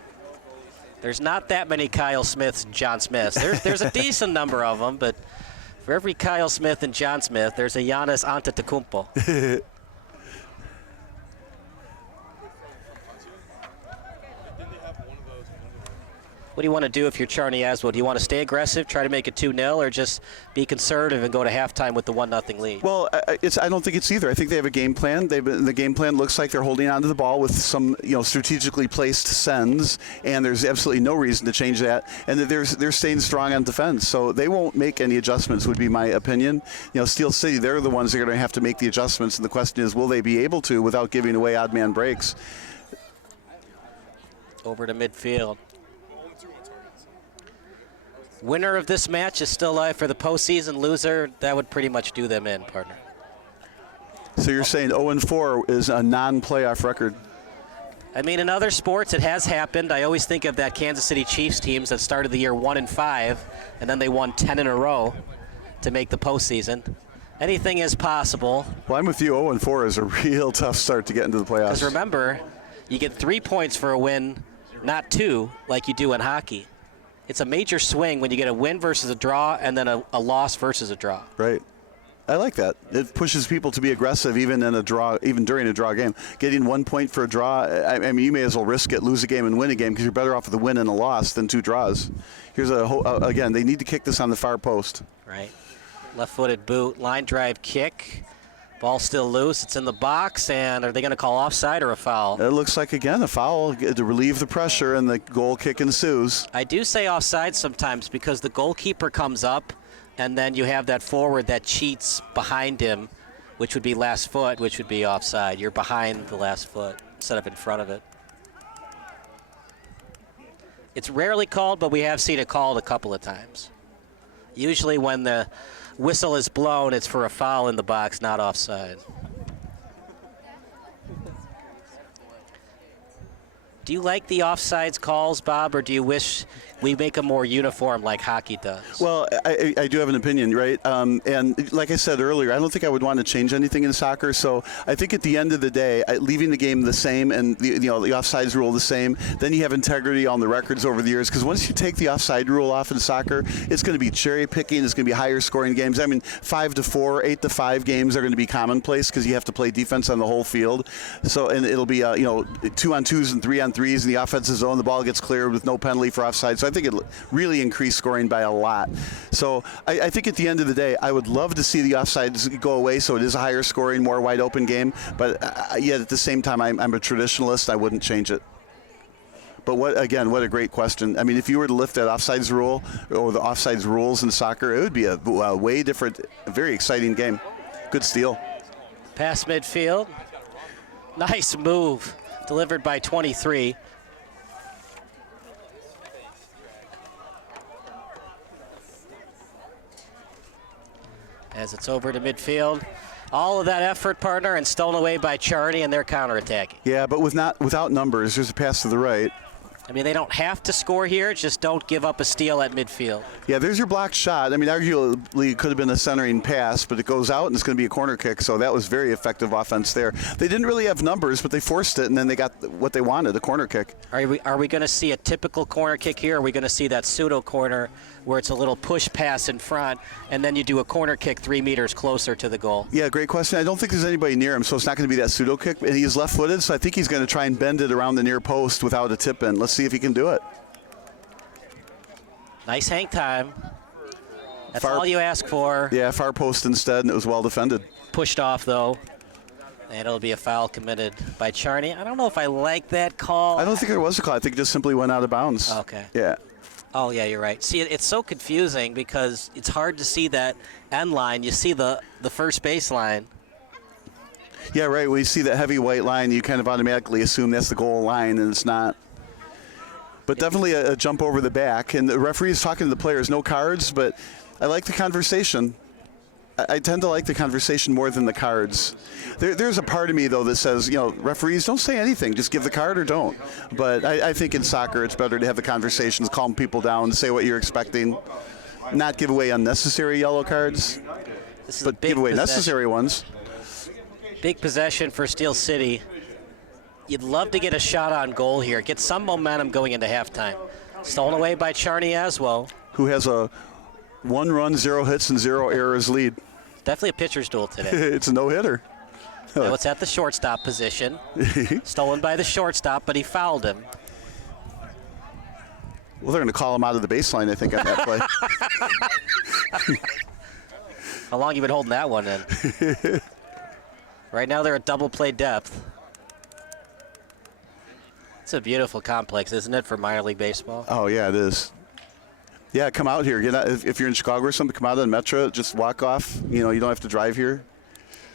There's not that many Kyle Smiths and John Smiths. There's a decent number of them, but for every Kyle Smith and John Smith, there's a Giannis Antetokounmpo. What do you want to do if you're Czarni Jaslo? Do you want to stay aggressive, try to make it 2-0, or just be conservative and go to halftime with the 1-0 lead? Well, I don't think it's either. I think they have a game plan. The game plan looks like they're holding on to the ball with some, strategically placed sends, and there's absolutely no reason to change that. And that they're staying strong on defense, so they won't make any adjustments, would be my opinion. Steel City, they're the ones that are going to have to make the adjustments, and the question is, will they be able to without giving away odd man breaks? Over to midfield. Winner of this match is still alive for the postseason. Loser, that would pretty much do them in, partner. So you're saying 0-4 is a non-playoff record? I mean, in other sports, it has happened. I always think of that Kansas City Chiefs teams that started the year 1-5, and then they won 10 in a row to make the postseason. Anything is possible. Well, I'm with you. 0-4 is a real tough start to get into the playoffs. Because remember, you get 3 points for a win, not 2, like you do in hockey. It's a major swing when you get a win versus a draw and then a loss versus a draw. Right. I like that. It pushes people to be aggressive even in a draw, even during a draw game. Getting 1 point for a draw, I mean, you may as well risk it, lose a game and win a game because you're better off with a win and a loss than 2 draws. Here's again, they need to kick this on the far post. Right. Left-footed boot, line drive kick. Ball still loose. It's in the box, and are they going to call offside or a foul? It looks like, again, a foul to relieve the pressure, and the goal kick ensues. I do say offside sometimes because the goalkeeper comes up, and then you have that forward that cheats behind him, which would be last foot, which would be offside. You're behind the last foot instead of in front of it. It's rarely called, but we have seen it called a couple of times. Usually when the whistle is blown, it's for a foul in the box, not offside. Do you like the offsides calls, Bob, or do you wish we make them more uniform like hockey does? Well, I do have an opinion, right? And like I said earlier, I don't think I would want to change anything in soccer. So I think at the end of the day, leaving the game the same and the offsides rule the same, then you have integrity on the records over the years. Because once you take the offside rule off in soccer, it's going to be cherry picking. It's going to be higher scoring games. I mean, 5-4, 8-5 games are going to be commonplace because you have to play defense on the whole field. So and it'll be 2-on-2s and 3-on-3s in the offensive zone. The ball gets cleared with no penalty for offside. So I think it really increased scoring by a lot. So I think at the end of the day, I would love to see the offsides go away so it is a higher scoring, more wide open game. But yet at the same time, I'm a traditionalist. I wouldn't change it. But what a great question. I mean, if you were to lift that offsides rule or the offsides rules in soccer, it would be a way different, very exciting game. Good steal. Pass midfield. Nice move. Delivered by 23. As it's over to midfield. All of that effort, partner, and stolen away by Czarni and their counterattacking. Yeah, but without numbers, there's a pass to the right. I mean, they don't have to score here, just don't give up a steal at midfield. Yeah, there's your blocked shot. I mean, arguably it could have been a centering pass, but it goes out and it's going to be a corner kick, so that was very effective offense there. They didn't really have numbers, but they forced it, and then they got what they wanted, a corner kick. Are we going to see a typical corner kick here? Or are we going to see that pseudo corner where it's a little push pass in front, and then you do a corner kick 3 meters closer to the goal? Yeah, great question. I don't think there's anybody near him, so it's not going to be that pseudo kick. And he's left-footed, so I think he's going to try and bend it around the near post without a tip in. Let's see if he can do it. Nice hang time. That's all you ask for. Yeah, far post instead, and it was well defended. Pushed off, though. And it'll be a foul committed by Czarni. I don't know if I like that call. I don't think there was a call. I think it just simply went out of bounds. Okay. Yeah. Oh, yeah, you're right. See, it's so confusing because it's hard to see that end line. You see the first baseline. Yeah, right. When you see that heavy white line, you kind of automatically assume that's the goal line, and it's not. But definitely a jump over the back. And the referee's talking to the players. No cards, but I like the conversation. I tend to like the conversation more than the cards. There's a part of me, though, that says, referees, don't say anything. Just give the card or don't. But I think in soccer it's better to have the conversations, calm people down, say what you're expecting, not give away unnecessary yellow cards, but give away necessary ones. Big possession for Steel City. You'd love to get a shot on goal here, get some momentum going into halftime. Stolen away by Czarni Jaslo. who has a 1 run, 0 hits, and 0 errors lead. Definitely a pitcher's duel today. It's a no-hitter. Now it's at the shortstop position. Stolen by the shortstop, but he fouled him. Well, they're going to call him out of the baseline, I think, on that play. How long you been holding that one in? Right now they're at double play depth. It's a beautiful complex, isn't it, for minor league baseball? Oh, yeah, it is. Yeah, come out here. Get out, if you're in Chicago or something, come out on Metro. Just walk off. You know, you don't have to drive here.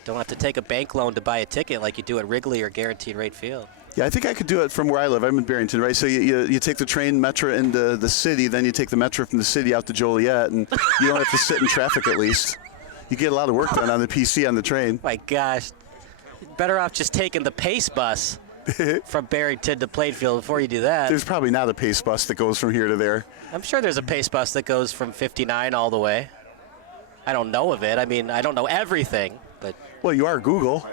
Don't have to take a bank loan to buy a ticket like you do at Wrigley or Guaranteed Rate Field. Yeah, I think I could do it from where I live. I'm in Barrington, right? So you take the train Metro into the city, then you take the Metro from the city out to Joliet, and you don't have to sit in traffic at least. You get a lot of work done on the PC on the train. My gosh. Better off just taking the Pace bus from Barrington to Plainfield before you do that. There's probably not a Pace bus that goes from here to there. I'm sure there's a Pace bus that goes from 59 all the way. I don't know of it. I mean, I don't know everything, but Well, you are Google.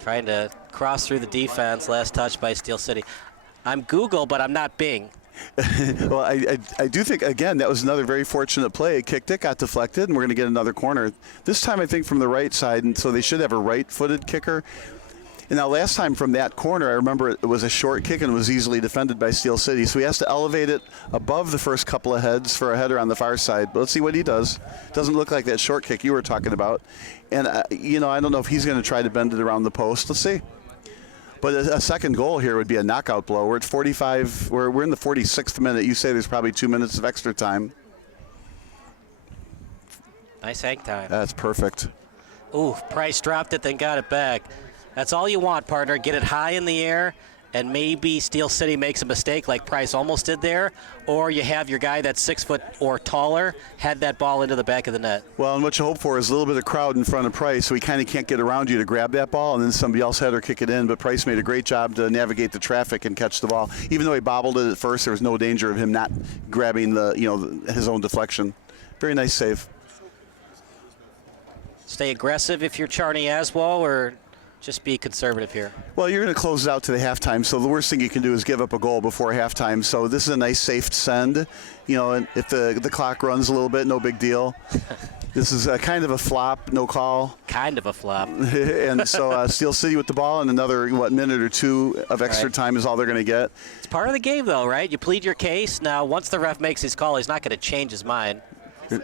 trying to cross through the defense, last touch by Steel City. I'm Google, but I'm not Bing. Well, I do think, again, that was another very fortunate play. Kicked it, got deflected, and we're going to get another corner. This time, I think, from the right side, and so they should have a right-footed kicker. And now last time from that corner, I remember it was a short kick and was easily defended by Steel City. So he has to elevate it above the first couple of heads for a header on the far side. But let's see what he does. Doesn't look like that short kick you were talking about. And, you know, I don't know if he's going to try to bend it around the post. Let's see. But a second goal here would be a knockout blow. We're at 45. We're in the 46th minute. You say there's probably 2 minutes of extra time. Nice hang time. That's perfect. Ooh, Price dropped it, then got it back. That's all you want, partner. Get it high in the air, and maybe Steel City makes a mistake like Price almost did there, or you have your guy that's 6 foot or taller head that ball into the back of the net. Well, and what you hope for is a little bit of crowd in front of Price, so he kind of can't get around you to grab that ball, and then somebody else had her kick it in. But Price made a great job to navigate the traffic and catch the ball. Even though he bobbled it at first, there was no danger of him not grabbing his own deflection. Very nice save. Stay aggressive if you're Czarni Jaslo, or just be conservative here. Well, you're going to close it out to the halftime, so the worst thing you can do is give up a goal before halftime. So this is a nice, safe send. You know, and if the clock runs a little bit, no big deal. This is a kind of a flop, no call. Kind of a flop. And so Steel City with the ball, and another, minute or two of extra time is all they're going to get. It's part of the game, though, right? You plead your case. Now, once the ref makes his call, he's not going to change his mind.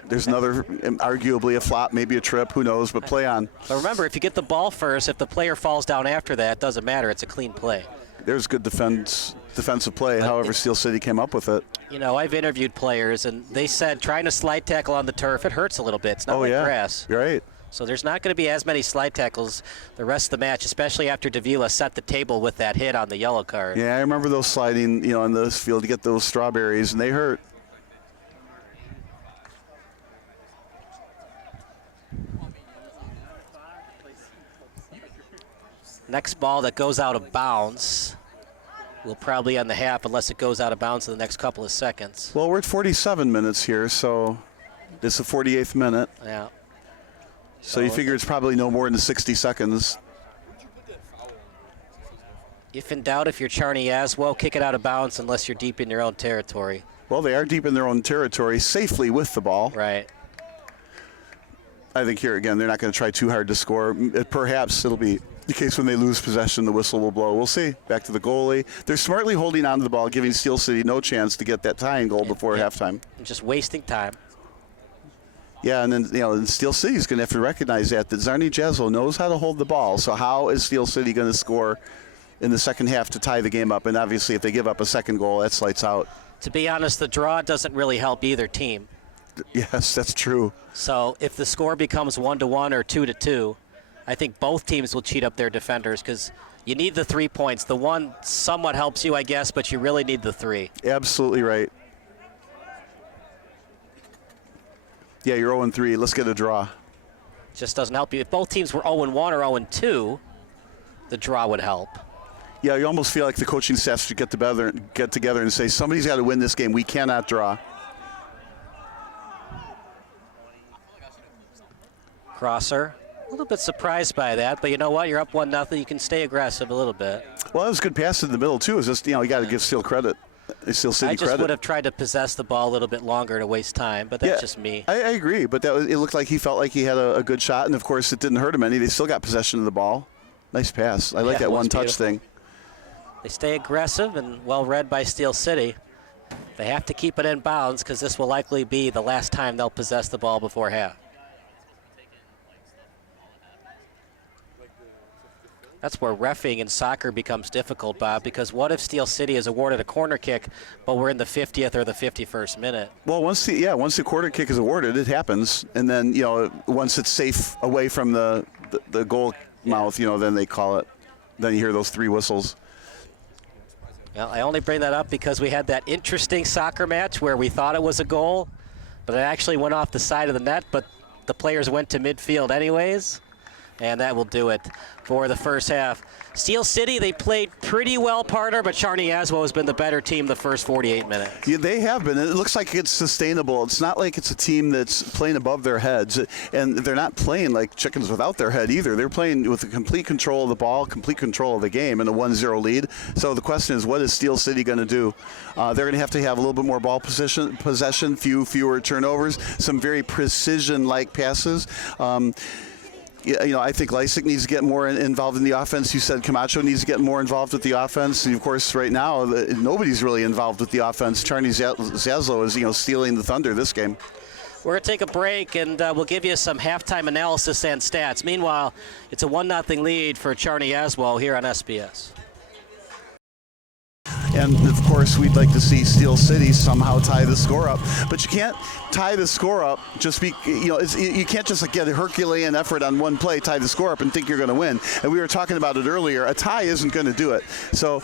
There's another, arguably a flop, maybe a trip, who knows, but play on. But remember, if you get the ball first, if the player falls down after that, it doesn't matter. It's a clean play. There's good defensive play, however Steel City came up with it. You know, I've interviewed players, and they said trying to slide tackle on the turf, it hurts a little bit. It's not like grass. You're right. So there's not going to be as many slide tackles the rest of the match, especially after Davila set the table with that hit on the yellow card. Yeah, I remember those sliding, in this field to get those strawberries, and they hurt. Next ball that goes out of bounds will probably end the half unless it goes out of bounds in the next couple of seconds. Well, we're at 47 minutes here, so this is the 48th minute. Yeah. So you figure it's probably no more than 60 seconds. If in doubt, if you're Czarni Jaslo, kick it out of bounds unless you're deep in your own territory. Well, they are deep in their own territory, safely with the ball. Right. I think here again, they're not going to try too hard to score. Perhaps it'll be the case when they lose possession, the whistle will blow. We'll see. Back to the goalie. They're smartly holding on to the ball, giving Steel City no chance to get that tying goal before halftime. Just wasting time. Yeah, and then and Steel City's going to have to recognize that Czarni Jaslo knows how to hold the ball. So how is Steel City going to score in the second half to tie the game up? And obviously, if they give up a second goal, that's lights out. To be honest, the draw doesn't really help either team. Yes, that's true. So if the score becomes 1-1 or 2-2, I think both teams will cheat up their defenders because you need the 3 points. The one somewhat helps you, I guess, but you really need the 3. Absolutely right. Yeah, you're 0-3. Let's get a draw. Just doesn't help you. If both teams were 0-1 or 0-2, the draw would help. Yeah, you almost feel like the coaching staff should get together and say, somebody's got to win this game. We cannot draw. Crosser. A little bit surprised by that, but you know what? You're up 1-0. You can stay aggressive a little bit. Well, that was a good pass in the middle, too. It's just, you got to give Steele credit. Steel City I just credit. would have tried to possess the ball a little bit longer to waste time, but that's just me. I agree, but it looked like he felt like he had a good shot, and of course it didn't hurt him any. They still got possession of the ball. Nice pass. I like that one-touch thing. They stay aggressive and well read by Steel City. They have to keep it in bounds because this will likely be the last time they'll possess the ball before half. That's where reffing in soccer becomes difficult, Bob, because what if Steel City is awarded a corner kick, but we're in the 50th or the 51st minute? Well, once the corner kick is awarded, it happens, and then once it's safe away from the goal mouth, then they call it. Then you hear those 3 whistles. Well, I only bring that up because we had that interesting soccer match where we thought it was a goal, but it actually went off the side of the net, but the players went to midfield anyways. And that will do it for the first half. Steel City, they played pretty well, partner, but Czarni Jaslo has been the better team the first 48 minutes. Yeah, they have been. It looks like it's sustainable. It's not like it's a team that's playing above their heads, and they're not playing like chickens without their head either. They're playing with complete control of the ball, complete control of the game, and a 1-0 lead. So the question is, what is Steel City going to do? They're going to have a little bit more ball possession, fewer turnovers, some very precision-like passes. I think Lysick needs to get more involved in the offense. You said Camacho needs to get more involved with the offense. And, of course, right now, nobody's really involved with the offense. Czarni Jaslo is, stealing the thunder this game. We're going to take a break, and we'll give you some halftime analysis and stats. Meanwhile, it's a 1-0 lead for Czarni Jaslo here on SBS. And, of course, we'd like to see Steel City somehow tie the score up. But you can't tie the score up you can't just get a Herculean effort on one play, tie the score up, and think you're going to win. And we were talking about it earlier. A tie isn't going to do it. So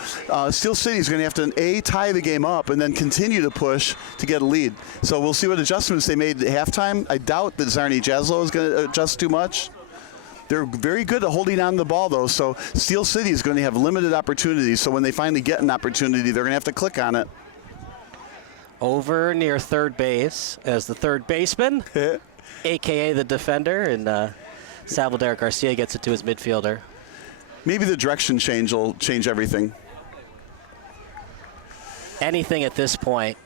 Steel City is going to have to, tie the game up and then continue to push to get a lead. So we'll see what adjustments they made at halftime. I doubt that Czarni Jaslo is going to adjust too much. They're very good at holding on to the ball, though, so Steel City is going to have limited opportunities. So when they finally get an opportunity, they're going to have to click on it. Over near third base as the third baseman, a.k.a. the defender, and Salvador Garcia gets it to his midfielder. Maybe the direction change will change everything. Anything at this point.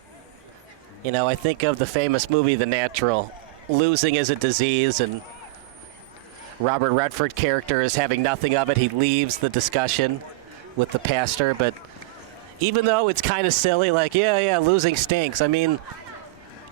I think of the famous movie The Natural. Losing is a disease, and Robert Redford character is having nothing of it. He leaves the discussion with the pastor, but even though it's kind of silly, like, losing stinks. I mean,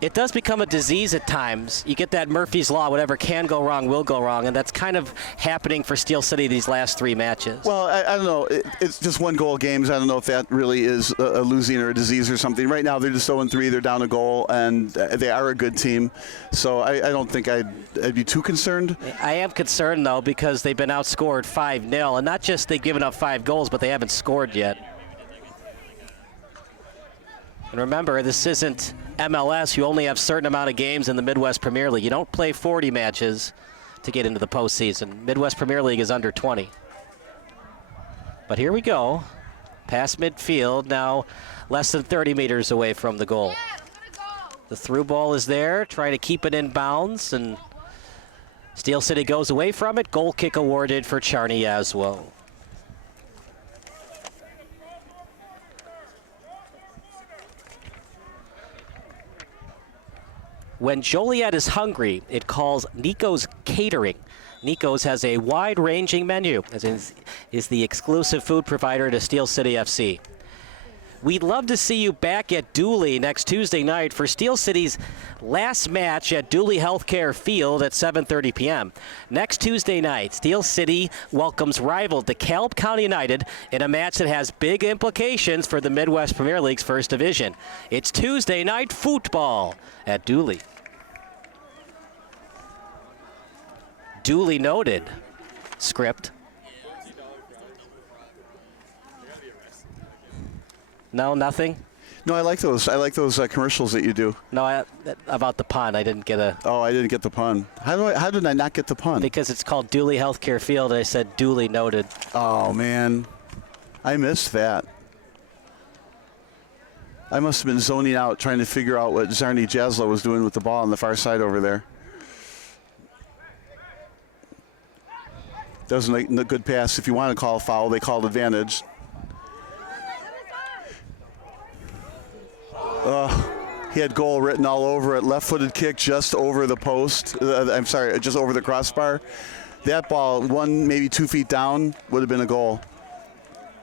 it does become a disease at times. You get that Murphy's Law, whatever can go wrong will go wrong, and that's kind of happening for Steel City these last 3 matches. Well, I don't know. It's just 1-goal games. I don't know if that really is a losing or a disease or something. Right now, they're just 0-3. They're down a goal, and they are a good team. So I don't think I'd be too concerned. I am concerned, though, because they've been outscored 5-0, and not just they've given up 5 goals, but they haven't scored yet. And remember, this isn't MLS. You only have a certain amount of games in the Midwest Premier League. You don't play 40 matches to get into the postseason. Midwest Premier League is under 20. But here we go. Past midfield, now less than 30 meters away from the goal. The through ball is there, trying to keep it in bounds, and Steel City goes away from it. Goal kick awarded for Czarni Jaslo. When Joliet is hungry, it calls Nico's Catering. Nico's has a wide-ranging menu, as is the exclusive food provider to Steel City FC. We'd love to see you back at Dooley next Tuesday night for Steel City's last match at Dooley Healthcare Field at 7:30 p.m. Next Tuesday night, Steel City welcomes rival DeKalb County United in a match that has big implications for the Midwest Premier League's First Division. It's Tuesday night football at Dooley. Duly noted. Script. No, nothing? No, I like those. I like those commercials that you do. No, about the pun. I didn't get a... Oh, I didn't get the pun. How did I not get the pun? Because it's called Dooley Healthcare Field. I said duly noted. Oh, man. I missed that. I must have been zoning out trying to figure out what Czarni Jaslo was doing with the ball on the far side over there. That was a good pass. If you want to call a foul, they called advantage. He had goal written all over it. Left-footed kick just over the post. Just over the crossbar. That ball, 1 maybe 2 feet down, would have been a goal.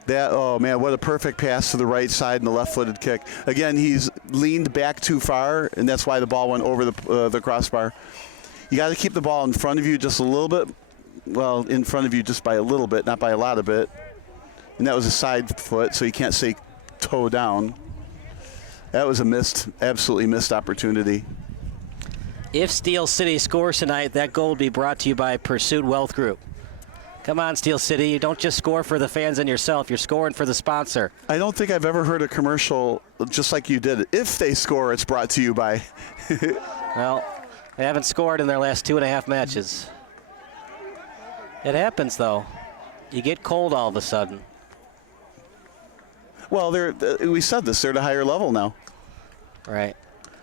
Oh man, what a perfect pass to the right side and the left-footed kick. Again, he's leaned back too far, and that's why the ball went over the crossbar. You got to keep the ball in front of you just a little bit. Well, in front of you just by a little bit, not by a lot of it. And that was a side foot, so you can't say toe down. That was a absolutely missed opportunity. If Steel City scores tonight, that goal will be brought to you by Pursuit Wealth Group. Come on, Steel City. You don't just score for the fans and yourself. You're scoring for the sponsor. I don't think I've ever heard a commercial just like you did. If they score, it's brought to you by. Well, they haven't scored in their last 2.5 matches. It happens, though. You get cold all of a sudden. Well, we said this. They're at a higher level now. Right.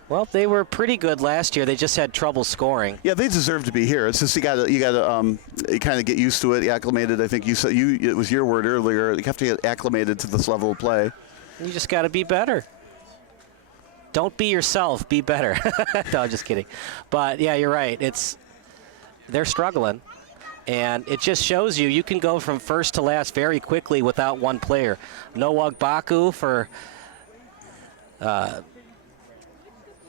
Well, they were pretty good last year. They just had trouble scoring. Yeah, they deserve to be here. It's just you got to kind of get used to it, acclimated. I think you said it was your word earlier. You have to get acclimated to this level of play. You just got to be better. Don't be yourself. Be better. No, I'm just kidding. But yeah, you're right. They're struggling, and it just shows you can go from first to last very quickly without one player. Noah Baku for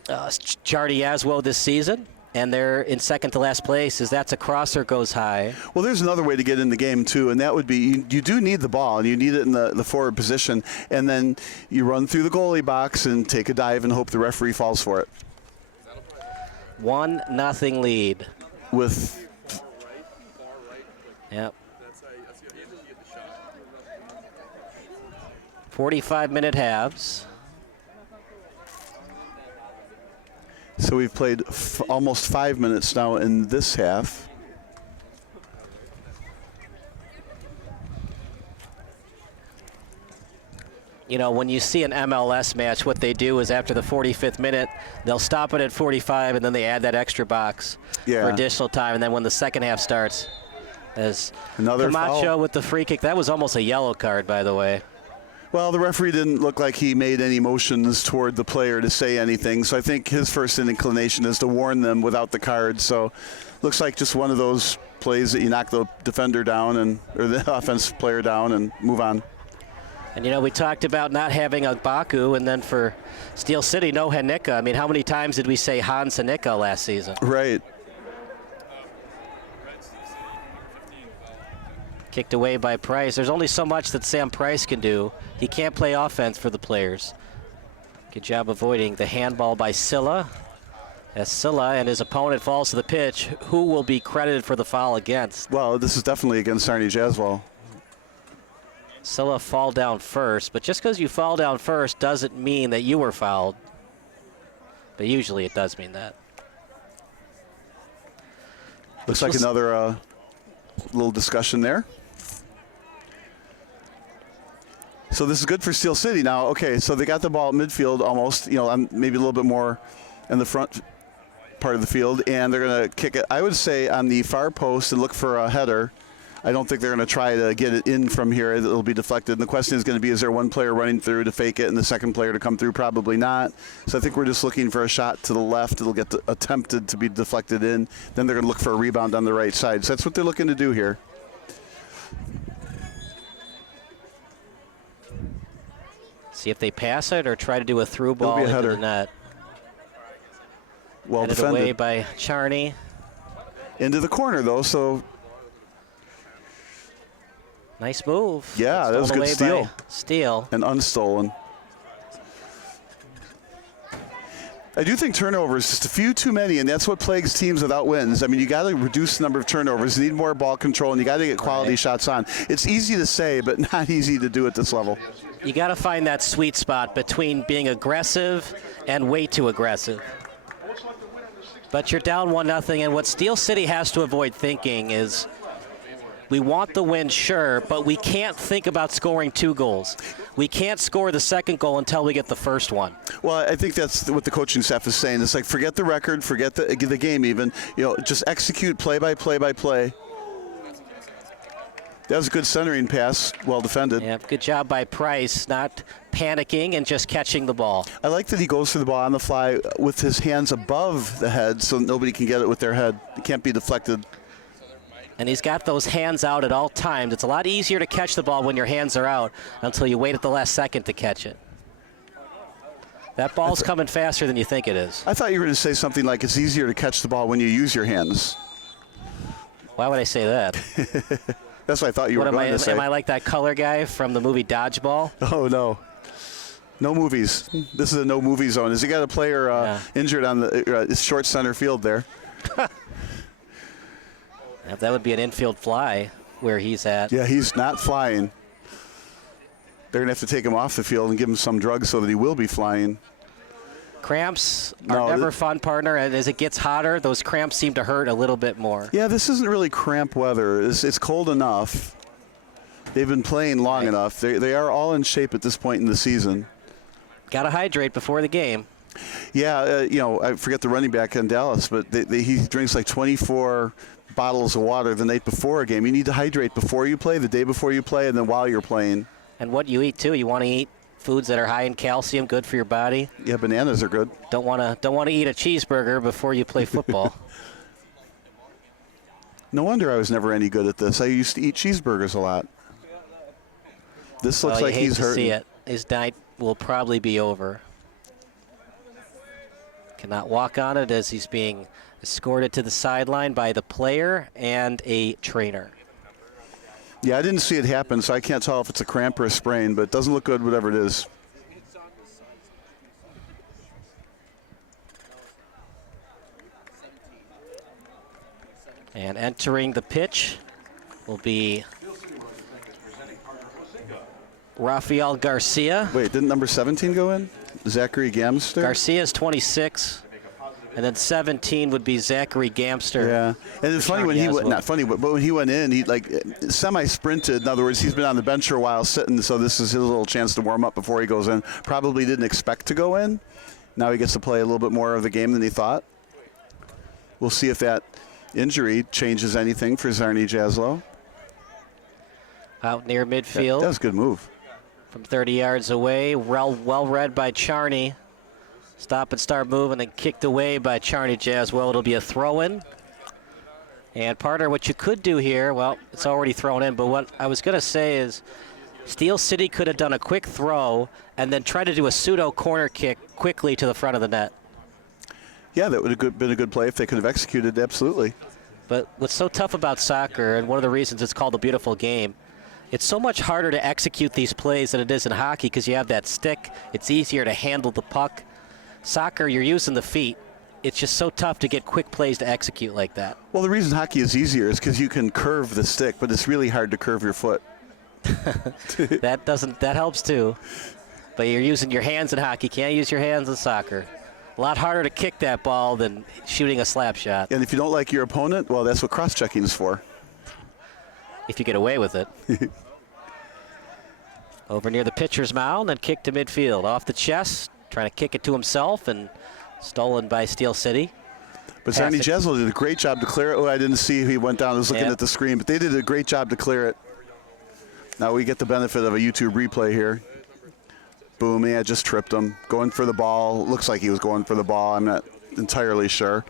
Czarni Jaslo this season, and they're in second to last place as that's a crosser goes high. Well, there's another way to get in the game, too, and that would be you do need the ball, and you need it in the forward position, and then you run through the goalie box and take a dive and hope the referee falls for it. 1-0 lead. With. Yep. 45-minute halves. So we've played almost 5 minutes now in this half. You know, when you see an MLS match, what they do is after the 45th minute, they'll stop it at 45, and then they add that extra box for additional time. And then when the second half starts, as another Camacho foul with the free kick, that was almost a yellow card, by the way. Well, the referee didn't look like he made any motions toward the player to say anything, so I think his first inclination is to warn them without the card. So looks like just one of those plays that you knock the defender down or the offensive player down and move on. And, you know, we talked about not having a Baku, and then for Steel City, no Hanika. I mean, how many times did we say Hans Hanika last season? Right. Kicked away by Price. There's only so much that Sam Price can do. He can't play offense for the players. Good job avoiding the handball by Silla. As Silla and his opponent falls to the pitch, who will be credited for the foul against? Well, this is definitely against Czarni Jaslo. Silla fall down first, but just because you fall down first doesn't mean that you were fouled. But usually it does mean that. Looks like another little discussion there. So this is good for Steel City now. Okay, so they got the ball at midfield almost, maybe a little bit more in the front part of the field, and they're going to kick it, I would say, on the far post and look for a header. I don't think they're going to try to get it in from here. It'll be deflected. And the question is going to be, is there one player running through to fake it and the second player to come through? Probably not. So I think we're just looking for a shot to the left. It'll get attempted to be deflected in. Then they're going to look for a rebound on the right side. So that's what they're looking to do here. See if they pass it or try to do a through ball into the net. Well Headed defended. away by Czarni. Into the corner, though, so. Nice move. Yeah, that was a good steal. Steal. And unstolen. I do think turnovers just a few too many, and that's what plagues teams without wins. I mean, you got to reduce the number of turnovers. You need more ball control, and you got to get quality shots on. It's easy to say, but not easy to do at this level. You got to find that sweet spot between being aggressive and way too aggressive. But you're down 1-0, and what Steel City has to avoid thinking is, we want the win, sure, but we can't think about scoring 2 goals. We can't score the second goal until we get the first one. Well, I think that's what the coaching staff is saying. It's like, forget the record, forget the game even. Just execute play by play by play. That was a good centering pass, well defended. Yeah, good job by Price, not panicking and just catching the ball. I like that he goes for the ball on the fly with his hands above the head so nobody can get it with their head. It can't be deflected. And he's got those hands out at all times. It's a lot easier to catch the ball when your hands are out until you wait at the last second to catch it. That ball's coming faster than you think it is. I thought you were going to say something like it's easier to catch the ball when you use your hands. Why would I say that? That's what I thought you were going to say. Am I like that color guy from the movie Dodgeball? Oh, no. No movies. This is a no movie zone. Has he got a player injured on the short center field there? That would be an infield fly where he's at. Yeah, he's not flying. They're going to have to take him off the field and give him some drugs so that he will be flying. Cramps are never fun, partner. And as it gets hotter, those cramps seem to hurt a little bit more. Yeah, this isn't really cramp weather. It's cold enough. They've been playing long enough. They are all in shape at this point in the season. Got to hydrate before the game. Yeah, I forget the running back in Dallas, but he drinks like 24 bottles of water the night before a game. You need to hydrate before you play, the day before you play, and then while you're playing. And what you eat, too. You want to eat foods that are high in calcium, good for your body. Yeah, bananas are good. Don't want to eat a cheeseburger before you play football. No wonder I was never any good at this. I used to eat cheeseburgers a lot. This looks like he's hurting. See it. His night will probably be over. Cannot walk on it as he's being escorted to the sideline by the player and a trainer. Yeah, I didn't see it happen, so I can't tell if it's a cramp or a sprain, but it doesn't look good, whatever it is. And entering the pitch will be Rafael Garcia. Wait, didn't number 17 go in? Zachary Gamster? Garcia's 26. And then 17 would be Zachary Gamster. Yeah, and it's funny when he went, not funny, but when he went in, he like semi-sprinted. In other words, he's been on the bench for a while sitting, so this is his little chance to warm up before he goes in. Probably didn't expect to go in. Now he gets to play a little bit more of the game than he thought. We'll see if that injury changes anything for Czarni Jaslo. Out near midfield. That was a good move. From 30 yards away, well read by Czarni. Stop and start move and then kicked away by Czarni Jaslo. It'll be a throw-in. And partner, what you could do here, well, it's already thrown in, but what I was going to say is Steel City could have done a quick throw and then try to do a pseudo corner kick quickly to the front of the net. Yeah, that would have been a good play if they could have executed, absolutely. But what's so tough about soccer, and one of the reasons it's called a beautiful game, it's so much harder to execute these plays than it is in hockey because you have that stick. It's easier to handle the puck. Soccer, you're using the feet. It's just so tough to get quick plays to execute like that. Well, the reason hockey is easier is because you can curve the stick, but it's really hard to curve your foot. That helps too. But you're using your hands in hockey. Can't use your hands in soccer. A lot harder to kick that ball than shooting a slap shot. And if you don't like your opponent, well, that's what cross-checking is for. If you get away with it. Over near the pitcher's mound, then kick to midfield. Off the chest, trying to kick it to himself, and stolen by Steel City. But Czarni Jaslo did a great job to clear it. Oh, I didn't see if he went down. I was looking at the screen, but they did a great job to clear it. Now we get the benefit of a YouTube replay here. Boom, yeah, just tripped him. Going for the ball. Looks like he was going for the ball. I'm not entirely sure.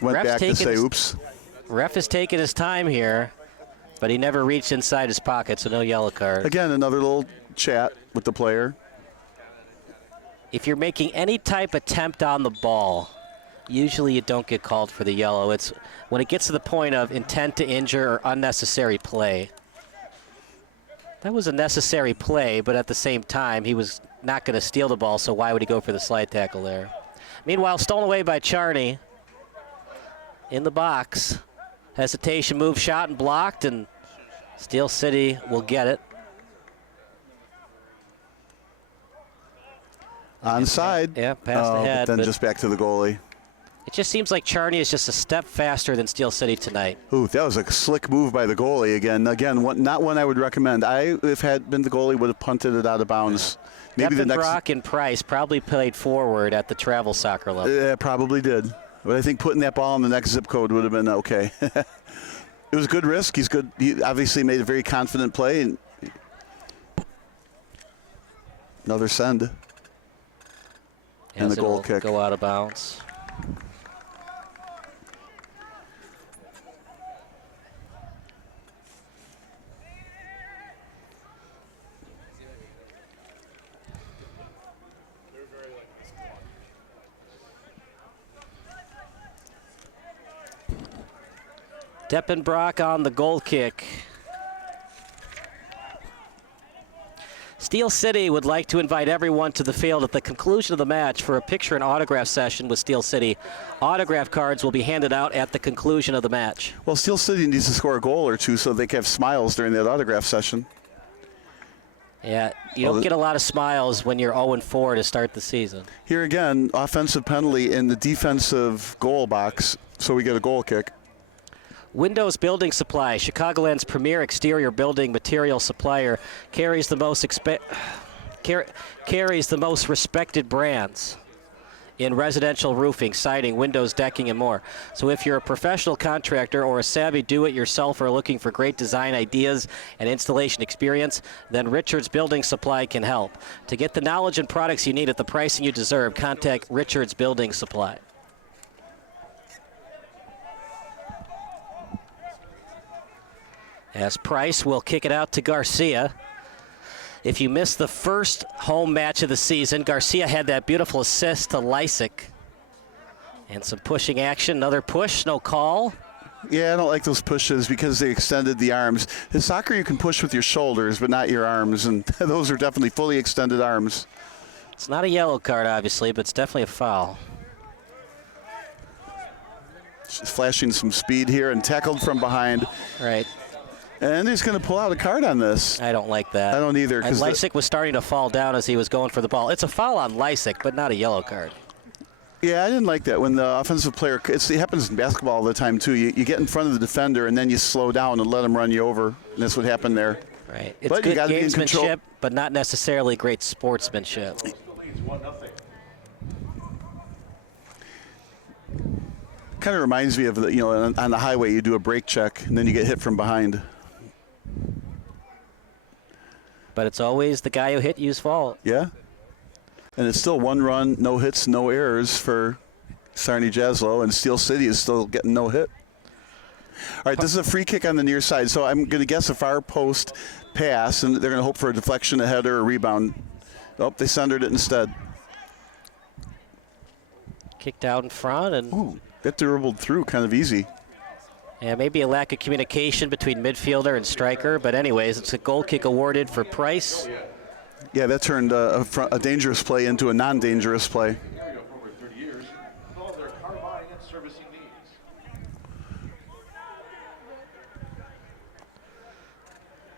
Went back to say, oops. Ref is taking his time here, but he never reached inside his pocket, so no yellow card. Again, another little chat with the player. If you're making any type attempt on the ball, usually you don't get called for the yellow. It's when it gets to the point of intent to injure or unnecessary play. That was a necessary play, but at the same time, he was not going to steal the ball, so why would he go for the slide tackle there? Meanwhile, stolen away by Czarni. In the box. Hesitation, move, shot, and blocked, and Steel City will get it. Onside. Yeah, past the head. But then just back to the goalie. It just seems like Czarni is just a step faster than Steel City tonight. Ooh, that was a slick move by the goalie again. Again, not one I would recommend. If had been the goalie, would have punted it out of bounds. Maybe the next. Brock and Price probably played forward at the travel soccer level. Yeah, probably did. But I think putting that ball in the next zip code would have been okay. It was a good risk. He's good. He obviously made a very confident play. And another send. And the goal kick. Go out of bounds. Deppenbrock on the goal kick. Steel City would like to invite everyone to the field at the conclusion of the match for a picture and autograph session with Steel City. Autograph cards will be handed out at the conclusion of the match. Well, Steel City needs to score a goal or two so they can have smiles during that autograph session. Yeah, you don't get a lot of smiles when you're 0-4 to start the season. Here again, offensive penalty in the defensive goal box, so we get a goal kick. Windows Building Supply, Chicagoland's premier exterior building material supplier, carries the most respected brands in residential roofing, siding, windows, decking, and more. So if you're a professional contractor or a savvy do-it-yourselfer looking for great design ideas and installation experience, then Richards Building Supply can help. To get the knowledge and products you need at the pricing you deserve, contact Richards Building Supply. As Price will kick it out to Garcia. If you missed the first home match of the season, Garcia had that beautiful assist to Lysick. And some pushing action, another push, no call. Yeah, I don't like those pushes because they extended the arms. In soccer, you can push with your shoulders, but not your arms, and those are definitely fully extended arms. It's not a yellow card, obviously, but it's definitely a foul. Just flashing some speed here and tackled from behind. Right. And he's going to pull out a card on this. I don't like that. I don't either. And Lysick was starting to fall down as he was going for the ball. It's a foul on Lysick, but not a yellow card. Yeah, I didn't like that. When the offensive player, it happens in basketball all the time, too. You get in front of the defender, and then you slow down and let him run you over. And that's what happened there. Right. It's but good you gamesmanship, but not necessarily great sportsmanship. Kind of reminds me of, on the highway, you do a brake check, and then you get hit from behind. But it's always the guy who hit you's fault. Yeah. And it's still one run, no hits, no errors for Czarni Jaslo, and Steel City is still getting no hit. All right, this is a free kick on the near side, so I'm going to guess a far post pass, and they're going to hope for a deflection, a header, or a rebound. Oh, they centered it instead. Kicked out in front, and ooh, that dribbled through kind of easy. Yeah, maybe a lack of communication between midfielder and striker, but anyways, it's a goal kick awarded for Price. Yeah, that turned a dangerous play into a non-dangerous play.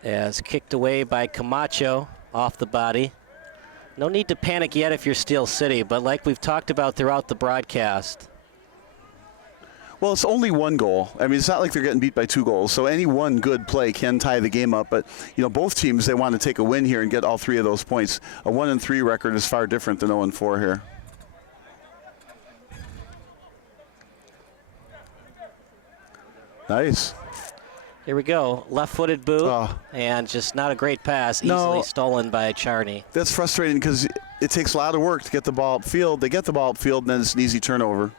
As kicked away by Camacho off the body. No need to panic yet if you're Steel City, but like we've talked about throughout the broadcast. Well, it's only one goal. I mean, it's not like they're getting beat by 2 goals, so any one good play can tie the game up. But, both teams, they want to take a win here and get all 3 of those points. A 1-3 record is far different than 0-4 here. Nice. Here we go. Left-footed boot, and just not a great pass, easily stolen by Czarni. That's frustrating because it takes a lot of work to get the ball upfield. They get the ball upfield, and then it's an easy turnover.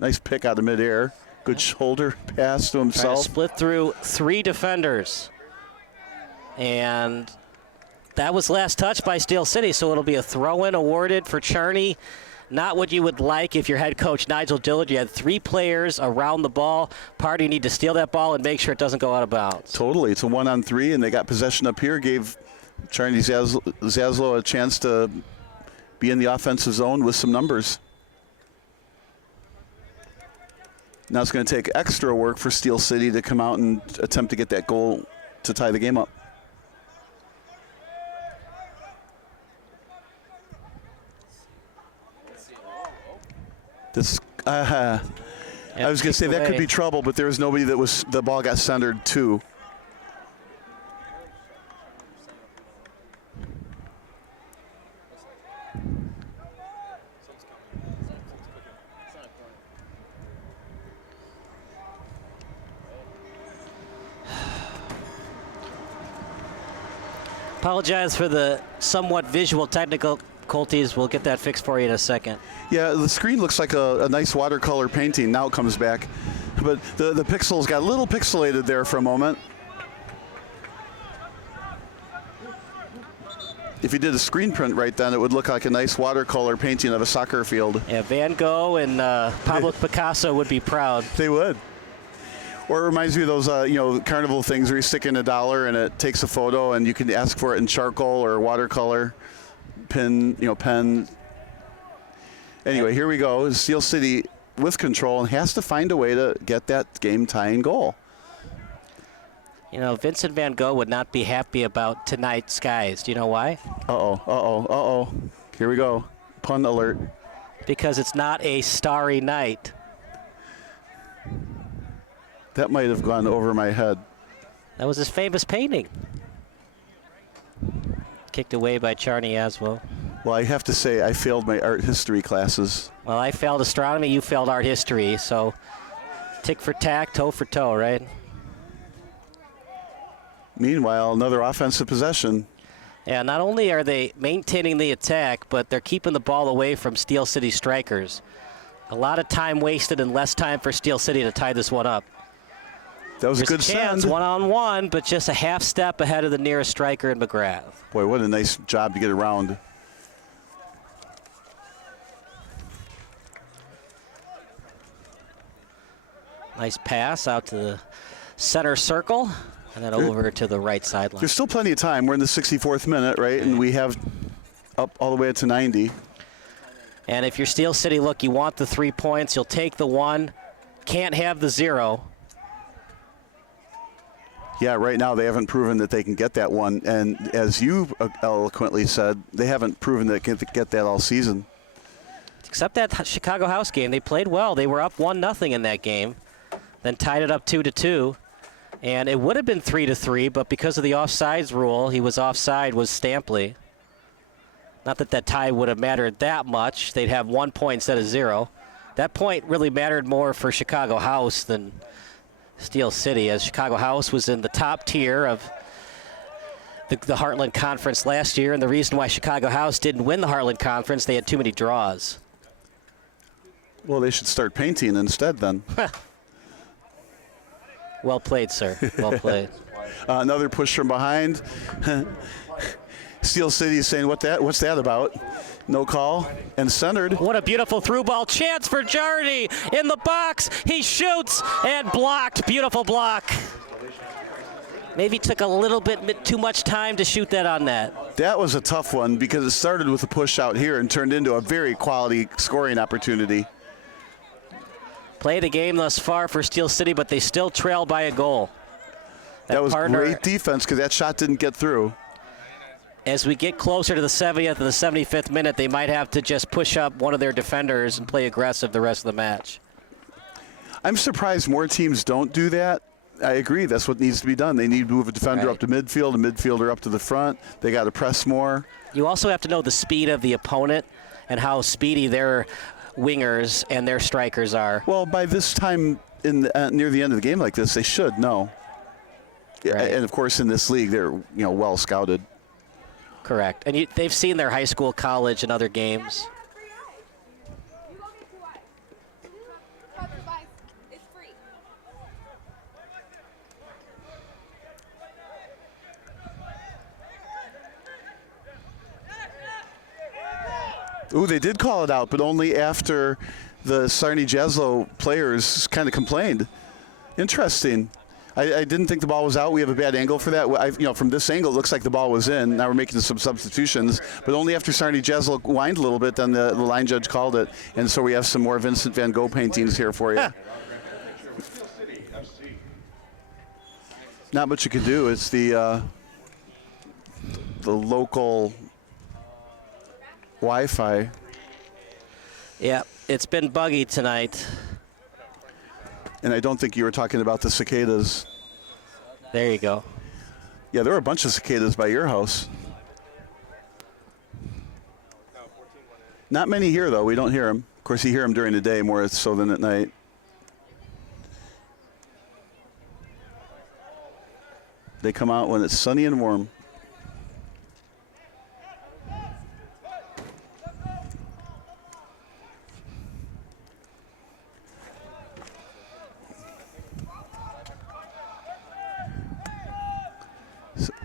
Nice pick out of midair. Good shoulder pass to himself. Trying to split through 3 defenders. And that was last touch by Steel City, so it'll be a throw-in awarded for Czarni. Not what you would like if your head coach, Nigel Dillard, you had 3 players around the ball. Party need to steal that ball and make sure it doesn't go out of bounds. Totally. It's a 1-on-3, and they got possession up here. Gave Czarni Jaslo a chance to be in the offensive zone with some numbers. Now it's going to take extra work for Steel City to come out and attempt to get that goal to tie the game up. This, I was going to say that could be trouble, but there was nobody that was, the ball got centered to. Apologize for the somewhat visual technical difficulties. We'll get that fixed for you in a second. Yeah, the screen looks like a nice watercolor painting. Now it comes back. But the pixels got a little pixelated there for a moment. If you did a screen print right then, it would look like a nice watercolor painting of a soccer field. Yeah, Van Gogh and Pablo Picasso would be proud. They would. Or it reminds me of those, carnival things where you stick in $1 and it takes a photo, and you can ask for it in charcoal or watercolor, pen. Anyway, here we go. Steel City with control and has to find a way to get that game-tying goal. Vincent Van Gogh would not be happy about tonight's skies. Do you know why? Here we go. Pun alert. Because it's not a starry night. That might have gone over my head. That was his famous painting. Kicked away by Czarni Jaslo. Well, I have to say, I failed my art history classes. Well, I failed astronomy, you failed art history, so tick for tack, toe for toe, right? Meanwhile, another offensive possession. Yeah, not only are they maintaining the attack, but they're keeping the ball away from Steel City strikers. A lot of time wasted and less time for Steel City to tie this one up. That was There's a good chance, send. one-on-one, but just a half step ahead of the nearest striker in McGrath. Boy, what a nice job to get around. Nice pass out to the center circle, and then over to the right sideline. There's still plenty of time. We're in the 64th minute, right? And we have up all the way to 90. And if you're Steel City, look, you want the 3 points. You'll take the 1. Can't have the 0. Yeah, right now they haven't proven that they can get that 1. And as you eloquently said, they haven't proven that they can get that all season. Except that Chicago House game. They played well. They were up 1-0 in that game, then tied it up 2-2. And it would have been 3-3, but because of the offsides rule, he was offside, was Stampley. Not that that tie would have mattered that much. They'd have 1 point instead of 0. That point really mattered more for Chicago House than Steel City, as Chicago House was in the top tier of the Heartland Conference last year, and the reason why Chicago House didn't win the Heartland Conference, they had too many draws. Well, they should start painting instead then. Well played, sir. Well played. Another push from behind. Steel City is saying, what's that about? No call, and centered. What a beautiful through ball chance for Jardy in the box. He shoots and blocked. Beautiful block. Maybe took a little bit too much time to shoot that on net. That was a tough one because it started with a push out here and turned into a very quality scoring opportunity. Play the game thus far for Steel City, but they still trail by a goal. That was great defense because that shot didn't get through. As we get closer to the 70th and the 75th minute, they might have to just push up one of their defenders and play aggressive the rest of the match. I'm surprised more teams don't do that. I agree. That's what needs to be done. They need to move a defender up to midfield, a midfielder up to the front. They got to press more. You also have to know the speed of the opponent and how speedy their wingers and their strikers are. Well, by this time near the end of the game like this, they should know. Right. And of course, in this league, they're well scouted. Correct. And they've seen their high school, college, and other games. Ooh, they did call it out, but only after the Czarni Jaslo players kind of complained. Interesting. I didn't think the ball was out. We have a bad angle for that. From this angle, it looks like the ball was in. Now we're making some substitutions, but only after Czarni Jaslo whined a little bit, then the line judge called it. And so we have some more Vincent Van Gogh paintings here for you. Not much you can do. It's the local Wi-Fi. Yeah, it's been buggy tonight. And I don't think you were talking about the cicadas. There you go. Yeah, there were a bunch of cicadas by your house. Not many here, though. We don't hear them. Of course, you hear them during the day more so than at night. They come out when it's sunny and warm.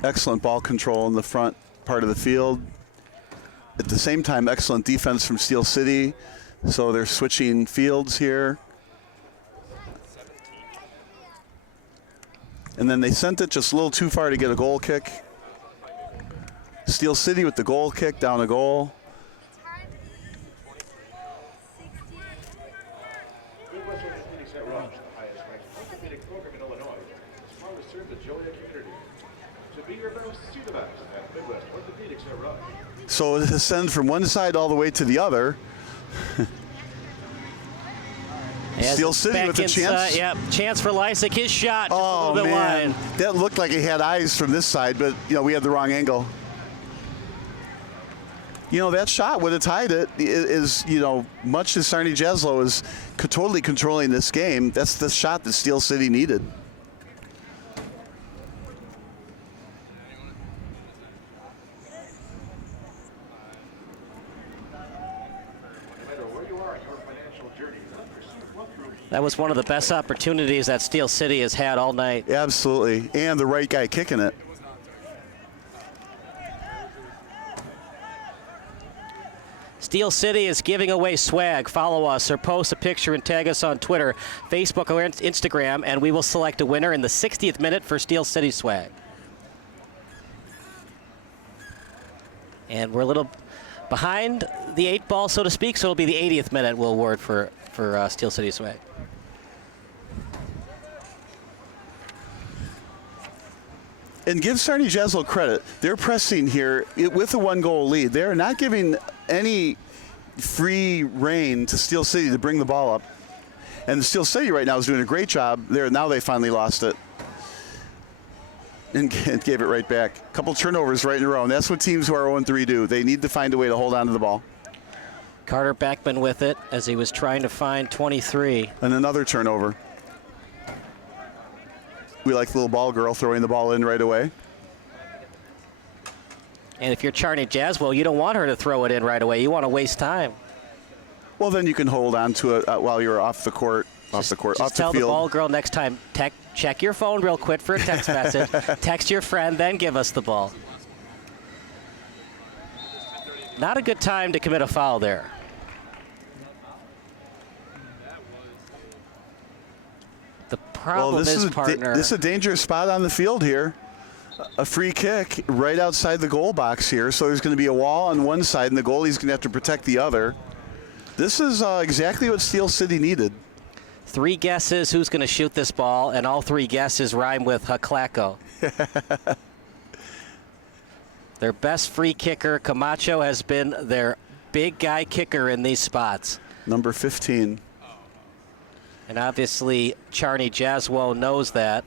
Excellent ball control in the front part of the field. At the same time, excellent defense from Steel City. So they're switching fields here. And then they sent it just a little too far to get a goal kick. Steel City with the goal kick, down a goal. Midwest Orthopedics at Rush, the highest ranked orthopedic program in Illinois, is proud to serve the Joliet community. To be your best, see the best at Midwest Orthopedics at Rush. So it sends from one side all the way to the other. Steel City with a chance. Yep, chance for Lysick. His shot just a Oh, little bit man. wide. That looked like it had eyes from this side, but, we had the wrong angle. That shot would have tied it. Much as Czarni Jaslo is totally controlling this game, that's the shot that Steel City needed. That was one of the best opportunities that Steel City has had all night. Absolutely, and the right guy kicking it. Steel City is giving away swag. Follow us or post a picture and tag us on Twitter, Facebook, or Instagram, and we will select a winner in the 60th minute for Steel City swag. And we're a little behind the 8 ball, so to speak, so it'll be the 80th minute we'll award for Steel City swag. And give Czarni Jaslo credit. They're pressing here with a 1-goal lead. They're not giving any free rein to Steel City to bring the ball up. And Steel City right now is doing a great job. Now they finally lost it. And gave it right back. A couple turnovers right in a row. And that's what teams who are 0-3 do. They need to find a way to hold on to the ball. Carter Beckman with it as he was trying to find 23. And another turnover. We like the little ball girl throwing the ball in right away. And if you're Czarni Jaslo, you don't want her to throw it in right away. You want to waste time. Well, then you can hold on to it while you're off the court, off the field. Tell the ball girl next time, check your phone real quick for a text message. Text your friend, then give us the ball. Not a good time to commit a foul there. The problem is, partner. This is a dangerous spot on the field here. A free kick right outside the goal box here. So there's going to be a wall on one side, and the goalie's going to have to protect the other. This is exactly what Steel City needed. 3 guesses who's going to shoot this ball, and all 3 guesses rhyme with Haklako. Their best free kicker, Camacho, has been their big guy kicker in these spots. Number 15. And obviously, Czarni Jaslo knows that.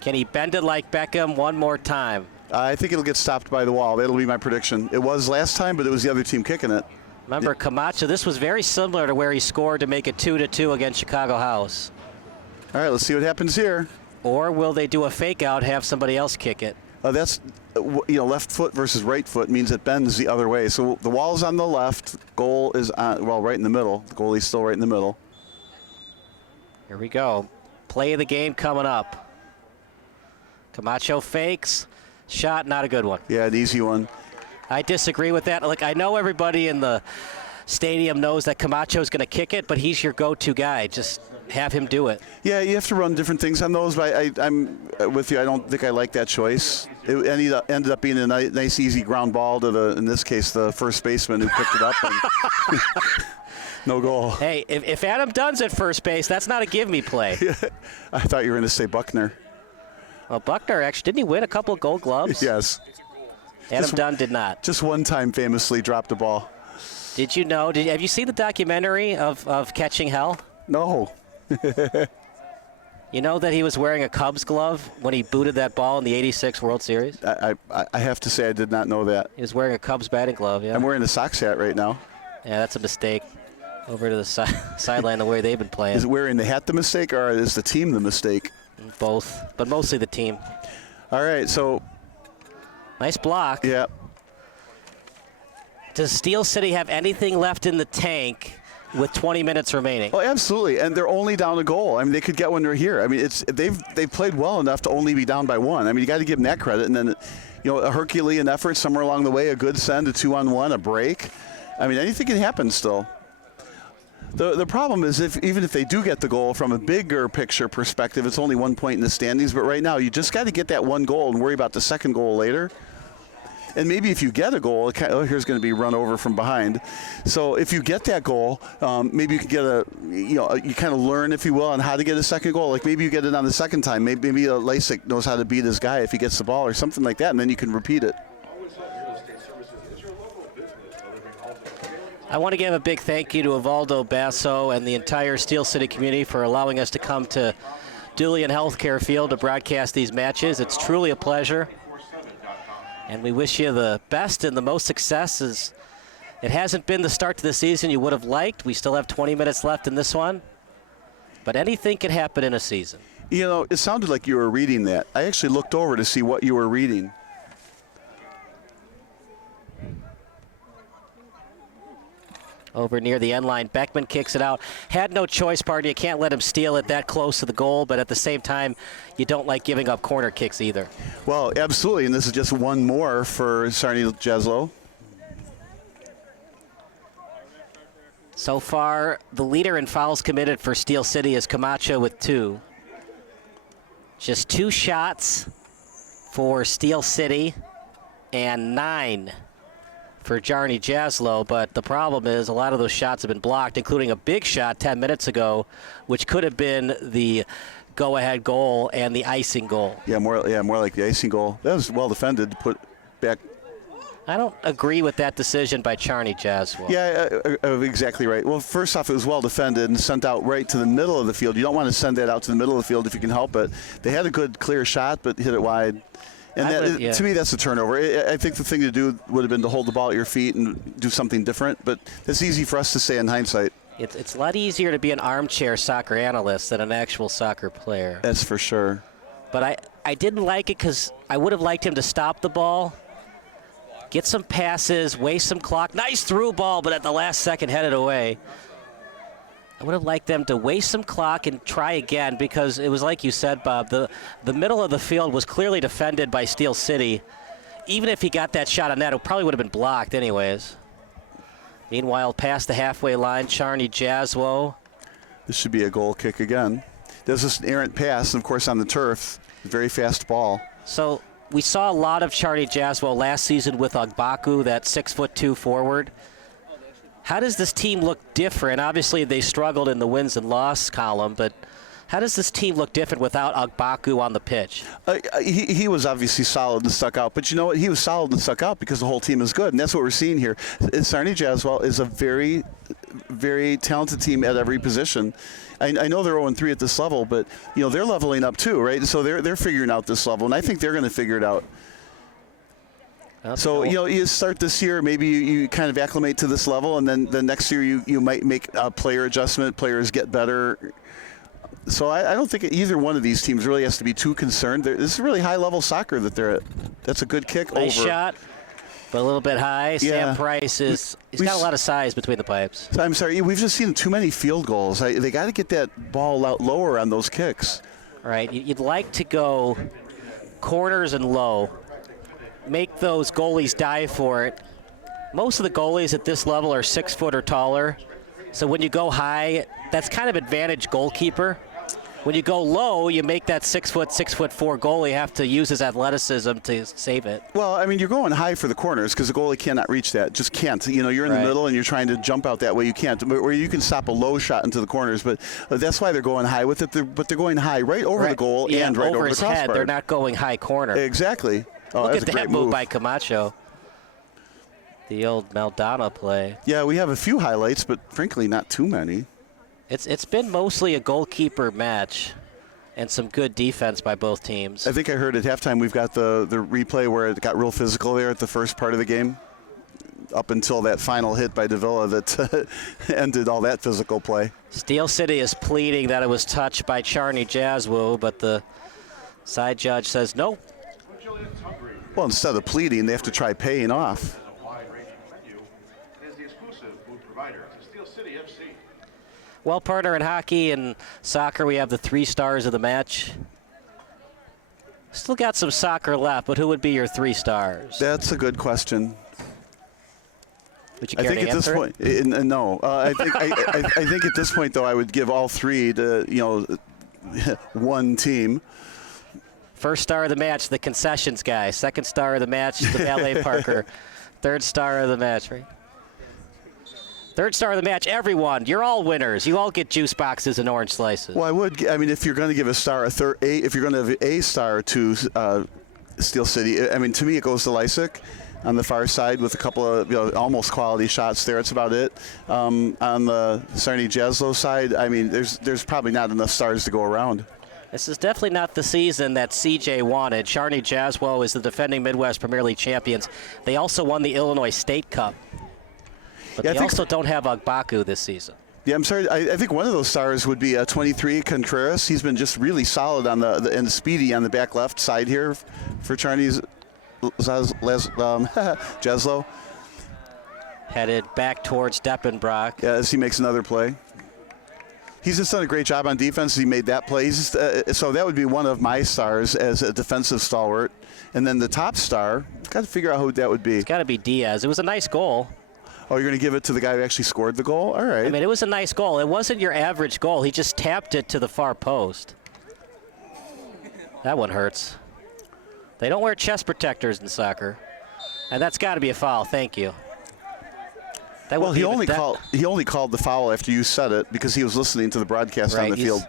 Can he bend it like Beckham one more time? I think it'll get stopped by the wall. That'll be my prediction. It was last time, but it was the other team kicking it. Remember, Camacho, this was very similar to where he scored to make it 2-2 against Chicago House. All right, let's see what happens here. Or will they do a fake out, have somebody else kick it? That's, left foot versus right foot means it bends the other way. So the wall's on the left. Goal is right in the middle. The goalie's still right in the middle. Here we go. Play of the game coming up. Camacho fakes. Shot, not a good one. Yeah, an easy one. I disagree with that. Look, I know everybody in the stadium knows that Camacho's going to kick it, but he's your go-to guy. Just have him do it. Yeah, you have to run different things on those, but I'm with you. I don't think I like that choice. It ended up being a nice, easy ground ball to in this case, the first baseman who picked it up. And no goal. Hey, if Adam Dunn's at first base, that's not a give-me play. I thought you were going to say Buckner. Well, Buckner, actually, didn't he win a couple of Gold Gloves? Yes. Adam Dunn did not. Just one time famously dropped a ball. Did you know? Have you seen the documentary of Catching Hell? No. You know that he was wearing a Cubs glove when he booted that ball in the '86 World Series? I have to say I did not know that. He was wearing a Cubs batting glove, yeah. I'm wearing a Sox hat right now. Yeah, that's a mistake. Over to the sideline the way they've been playing. Is wearing the hat the mistake, or is the team the mistake? Both, but mostly the team. All right, so. Nice block. Yeah. Does Steel City have anything left in the tank with 20 minutes remaining. Oh, absolutely, and they're only down a goal. I mean, they could get one right here. I mean, they've played well enough to only be down by one. I mean, you got to give them that credit. And then, a Herculean effort somewhere along the way, a good send, a 2-on-1, a break. I mean, anything can happen still. The problem is even if they do get the goal from a bigger picture perspective, it's only 1 point in the standings. But right now, you just got to get that one goal and worry about the second goal later. And maybe if you get a goal, here's going to be run over from behind. So if you get that goal, maybe you can get you kind of learn, if you will, on how to get a second goal. Like maybe you get it on the second time. Maybe Lasik knows how to beat his guy if he gets the ball or something like that, and then you can repeat it. I want to give a big thank you to Evaldo Basso and the entire Steel City community for allowing us to come to Dulian Healthcare Field to broadcast these matches. It's truly a pleasure. And we wish you the best and the most successes. It hasn't been the start to the season you would have liked. We still have 20 minutes left in this one. But anything can happen in a season. It sounded like you were reading that. I actually looked over to see what you were reading. Over near the end line, Beckman kicks it out. Had no choice, partner. You can't let him steal it that close to the goal, but at the same time, you don't like giving up corner kicks either. Well, absolutely, and this is just one more for Czarni Jaslo. So far, the leader in fouls committed for Steel City is Camacho with 2. Just 2 shots for Steel City and 9 for Czarni Jaslo, but the problem is a lot of those shots have been blocked, including a big shot 10 minutes ago, which could have been the go-ahead goal and the icing goal. Yeah, more like the icing goal. That was well defended to put back. I don't agree with that decision by Czarni Jaslo. Yeah, exactly right. Well, first off, it was well defended and sent out right to the middle of the field. You don't want to send that out to the middle of the field if you can help it. They had a good, clear shot, but hit it wide. And to me, that's a turnover. I think the thing to do would have been to hold the ball at your feet and do something different, but that's easy for us to say in hindsight. It's a lot easier to be an armchair soccer analyst than an actual soccer player. That's for sure. But I didn't like it because I would have liked him to stop the ball, get some passes, waste some clock. Nice through ball, but at the last second headed away. I would have liked them to waste some clock and try again because it was like you said, Bob, the middle of the field was clearly defended by Steel City. Even if he got that shot on net, it probably would have been blocked anyways. Meanwhile, past the halfway line, Czarni Jaslo. This should be a goal kick again. There's this errant pass, and of course on the turf, very fast ball. So we saw a lot of Czarni Jaslo last season with Agbaku, that 6'2" forward. How does this team look different? Obviously, they struggled in the wins and loss column, but how does this team look different without Agbaku on the pitch? He was obviously solid and stuck out, but you know what? He was solid and stuck out because the whole team is good, and that's what we're seeing here. Czarni Jaslo is a very, very talented team at every position. I know they're 0-3 at this level, but they're leveling up too, right? So they're figuring out this level, and I think they're going to figure it out. So, you start this year, maybe you kind of acclimate to this level, and then the next year you might make a player adjustment, players get better. So I don't think either one of these teams really has to be too concerned. This is really high-level soccer that they're at. That's a good kick. Nice over. Shot, but a little bit high. Yeah. Sam Price he's got a lot of size between the pipes. I'm sorry, we've just seen too many field goals. They got to get that ball out lower on those kicks. All right, you'd like to go corners and low. Make those goalies dive for it. Most of the goalies at this level are 6 foot or taller. So when you go high, that's kind of advantage goalkeeper. When you go low, you make that 6 foot, 6'4" goalie have to use his athleticism to save it. Well, I mean, you're going high for the corners because the goalie cannot reach that. Just can't. You're in the middle and you're trying to jump out that way. You can't. Where you can stop a low shot into the corners, but that's why they're going high with it. But they're going high right over the goal and right over his the crossbar. head. They're not going high corner. Exactly. Oh, Look that's at a that great move by Camacho. The old Maldonado play. Yeah, we have a few highlights, but frankly, not too many. It's been mostly a goalkeeper match and some good defense by both teams. I think I heard at halftime we've got the replay where it got real physical there at the first part of the game, up until that final hit by Davila that ended all that physical play. Steel City is pleading that it was touched by Czarni Jaslo, but the side judge says nope. Well, instead of pleading, they have to try paying off. A wide-ranging menu is the exclusive food provider to Steel City FC. Well, partner, in hockey and soccer, we have the 3 stars of the match. Still got some soccer left, but who would be your 3 stars? That's a good question. Would you I care think to at this answer point, no. I think at this point, though, I would give all 3 to one team. First star of the match, the concessions guy. Second star of the match, the valet parker. Third star of the match, right? Third star of the match, everyone. You're all winners. You all get juice boxes and orange slices. Well, I would. I mean, if you're going to give a star if you're going to have a star to Steel City, I mean, to me, it goes to Lysick on the far side with a couple of almost quality shots there. That's about it. On the Czarni Jaslo side, I mean, there's probably not enough stars to go around. This is definitely not the season that CJ wanted. Czarni Jaslo is the defending Midwest Premier League champions. They also won the Illinois State Cup. But they also don't have Agbaku this season. Yeah, I'm sorry. I think one of those stars would be 23 Contreras. He's been just really solid on and speedy on the back left side here for Czarni's Jaslo. Headed back towards Deppenbrock. Yeah, as he makes another play. He's just done a great job on defense. He made that play. He's just, so that would be one of my stars as a defensive stalwart. And then the top star, got to figure out who that would be. It's got to be Diaz. It was a nice goal. Oh, you're going to give it to the guy who actually scored the goal? All right. I mean, it was a nice goal. It wasn't your average goal. He just tapped it to the far post. That one hurts. They don't wear chest protectors in soccer. And that's got to be a foul. Thank you. Well, he only called the foul after you said it because he was listening to the broadcast on the field.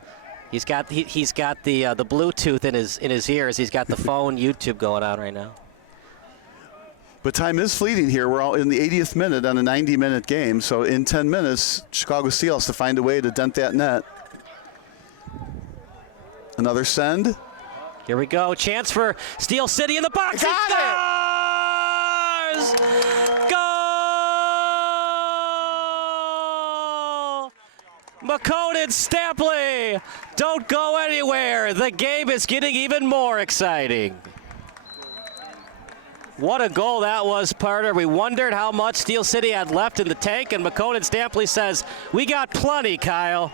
He's got the Bluetooth in his ears. He's got the phone YouTube going on right now. But time is fleeting here. We're all in the 80th minute on a 90-minute game. So in 10 minutes, Chicago Steel has to find a way to dent that net. Another send. Here we go. Chance for Steel City in the box. Got it! Goal! Makonnen Stampley, don't go anywhere. The game is getting even more exciting. What a goal that was, partner. We wondered how much Steel City had left in the tank, and Makonnen Stampley says, we got plenty, Kyle.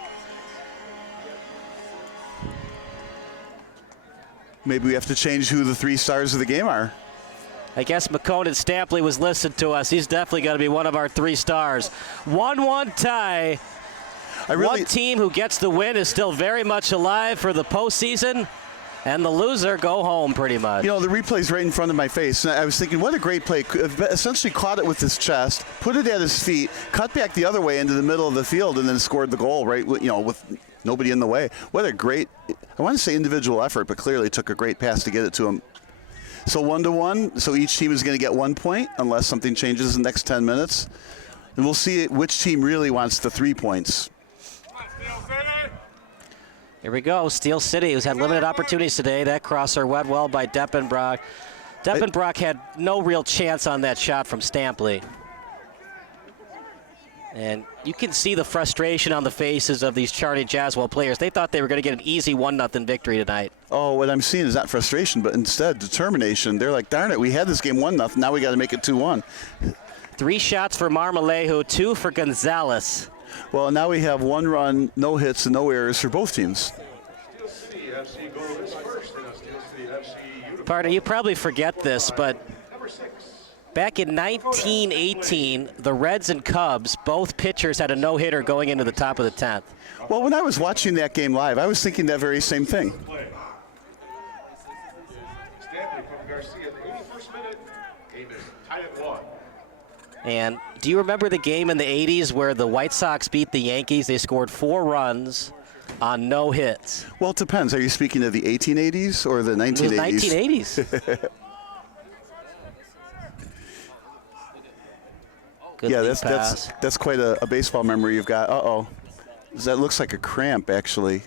Maybe we have to change who the 3 stars of the game are. I guess Makonnen Stampley was listening to us. He's definitely going to be one of our 3 stars. 1-1 tie. One team who gets the win is still very much alive for the postseason. And the loser go home pretty much. You know, the replay's right in front of my face. And I was thinking, what a great play. Essentially caught it with his chest, put it at his feet, cut back the other way into the middle of the field, and then scored the goal, right, with nobody in the way. What a great, I want to say individual effort, but clearly took a great pass to get it to him. So 1-1. So each team is going to get 1 point unless something changes in the next 10 minutes. And we'll see which team really wants the 3 points. Here we go. Steel City, who's had limited opportunities today. That crosser went well by Deppenbrock. Deppenbrock had no real chance on that shot from Stampley. And you can see the frustration on the faces of these Czarni Jaslo players. They thought they were going to get an easy 1-0 victory tonight. Oh, what I'm seeing is not frustration, but instead determination. They're like, darn it, we had this game 1-0. Now we got to make it 2-1. 3 shots for Marmolejo, 2 for Gonzalez. Well, now we have 1 run, no hits, and no errors for both teams. Steel City FC goal is first in a Steel City FC uniform. Partner, you probably forget this, but Number 6. back in 1918, the Reds and Cubs, both pitchers had a no-hitter going into the top of the 10th. Well, when I was watching that game live, I was thinking that very same thing. Play. Stampley from Garcia in the 81st minute. Game is tied at 1. And do you remember the game in the 80s where the White Sox beat the Yankees? They scored 4 runs on no hits. Well, it depends. Are you speaking of the 1880s or the 1980s? It was 1980s. Yeah, that's quite a baseball memory you've got. Uh-oh. That looks like a cramp, actually.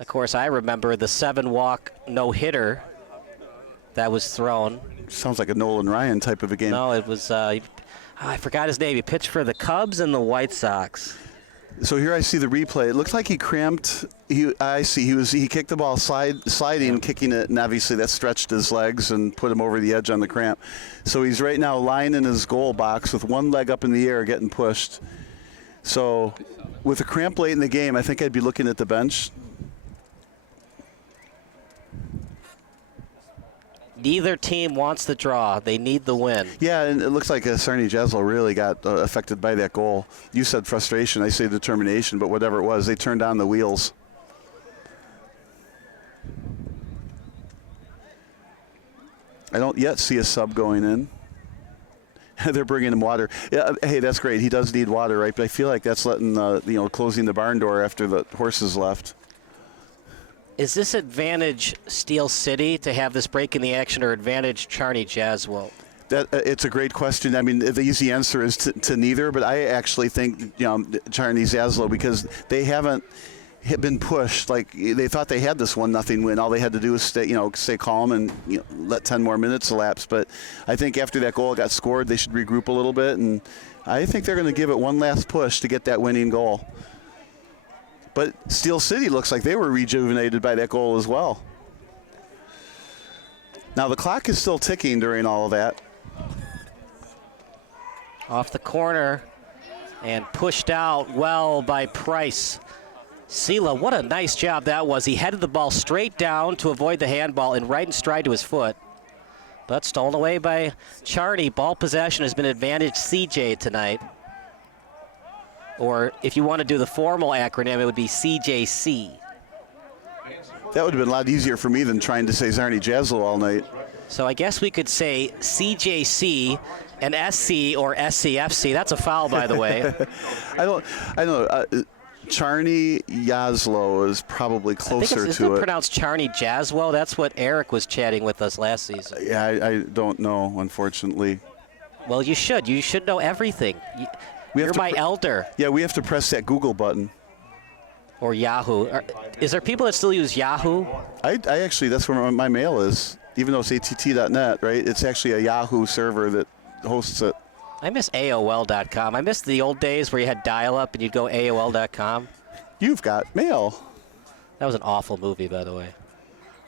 Of course, I remember the 7-walk no-hitter that was thrown. Sounds like a Nolan Ryan type of a game. No, it was, I forgot his name. He pitched for the Cubs and the White Sox. So here I see the replay. It looked like he cramped. I see. He kicked the ball sliding, kicking it, and obviously that stretched his legs and put him over the edge on the cramp. So he's right now lying in his goal box with one leg up in the air, getting pushed. So with a cramp late in the game, I think I'd be looking at the bench. Neither team wants the draw. They need the win. Yeah, and it looks like Czarni Jaslo really got affected by that goal. You said frustration, I say determination, but whatever it was, they turned on the wheels. I don't yet see a sub going in. They're bringing him water. Yeah, hey, that's great. He does need water, right? But I feel like that's letting, closing the barn door after the horses left. Is this advantage Steel City to have this break in the action, or advantage Czarni Jaslo? It's a great question. I mean, the easy answer is to neither, but I actually think, Czarni Jaslo, because they haven't been pushed. Like, they thought they had this 1-0 win. All they had to do was stay calm and let 10 more minutes elapse. But I think after that goal got scored, they should regroup a little bit, and I think they're going to give it one last push to get that winning goal. But Steel City looks like they were rejuvenated by that goal as well. Now the clock is still ticking during all of that. Off the corner and pushed out well by Price. Sela, what a nice job that was. He headed the ball straight down to avoid the handball and right in stride to his foot. But stolen away by Czarni. Ball possession has been advantage CJ tonight. Or if you want to do the formal acronym, it would be CJC. That would have been a lot easier for me than trying to say Czarni Jaslo all night. So I guess we could say CJC and SC or SCFC. That's a foul, by the way. I don't know. Czarni Jaslo is probably closer isn't to it it. Pronounced Czarni Jaslo? That's what Eric was chatting with us last season. Yeah, I don't know, unfortunately. Well, you should. You should know everything. You're my elder. Yeah, we have to press that Google button. Or Yahoo. Is there people that still use Yahoo? I actually, that's where my mail is. Even though it's att.net, right? It's actually a Yahoo server that hosts it. I miss AOL.com. I miss the old days where you had dial-up and you'd go AOL.com. You've got mail. That was an awful movie, by the way.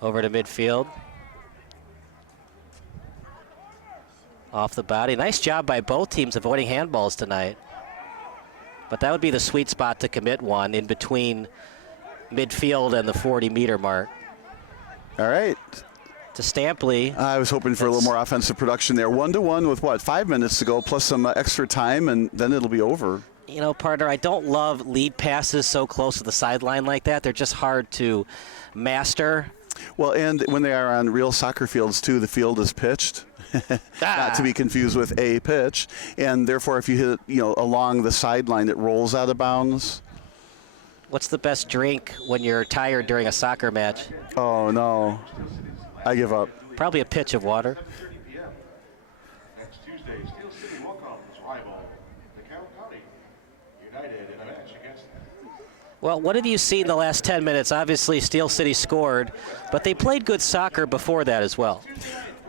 Over to midfield. Off the body. Nice job by both teams avoiding handballs tonight. But that would be the sweet spot to commit one in between midfield and the 40-meter mark. All right. To Stampley. I was hoping for a little more offensive production there. 1-1 with, 5 minutes to go, plus some extra time, and then it'll be over. Partner, I don't love lead passes so close to the sideline like that. They're just hard to master. Well, and when they are on real soccer fields, too, the field is pitched. Not to be confused with a pitch. And therefore, if you hit it, along the sideline, it rolls out of bounds. What's the best drink when you're tired during a soccer match? Oh, no. I give up. Probably a pitch of water. 30 p.m. Next Tuesday, Steel City welcomes rival DeKalb County United in a match against them. Well, what have you seen the last 10 minutes? Obviously, Steel City scored, but they played good soccer before that as well.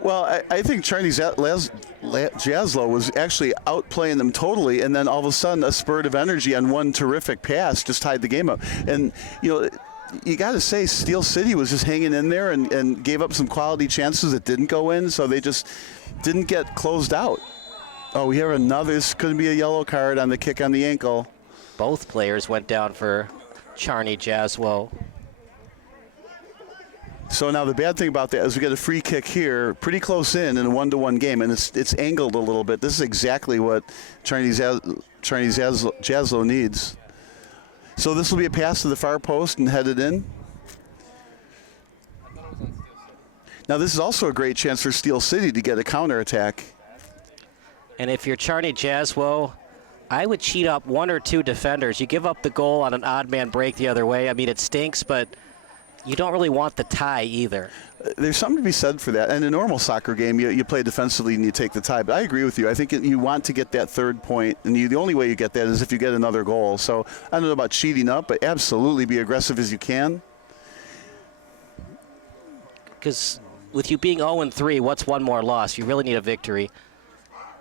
Well, I think Czarni Jaslo was actually outplaying them totally, and then all of a sudden a spurt of energy on one terrific pass just tied the game up. And, you got to say Steel City was just hanging in there and gave up some quality chances that didn't go in, so they just didn't get closed out. Oh, we have another. This could be a yellow card on the kick on the ankle. Both players went down for Czarni Jaslo. So now the bad thing about that is we get a free kick here, pretty close in a 1-1 game, and it's angled a little bit. This is exactly what Czarni Jaslo needs. So this will be a pass to the far post and headed in. Now this is also a great chance for Steel City to get a counterattack. And if you're Czarni Jaslo, I would cheat up one or two defenders. You give up the goal on an odd man break the other way. I mean, it stinks, but you don't really want the tie either. There's something to be said for that. In a normal soccer game, you play defensively and you take the tie. But I agree with you. I think you want to get that third point, and the only way you get that is if you get another goal. So I don't know about cheating up, but absolutely be aggressive as you can. Because with you being 0-3, what's one more loss? You really need a victory.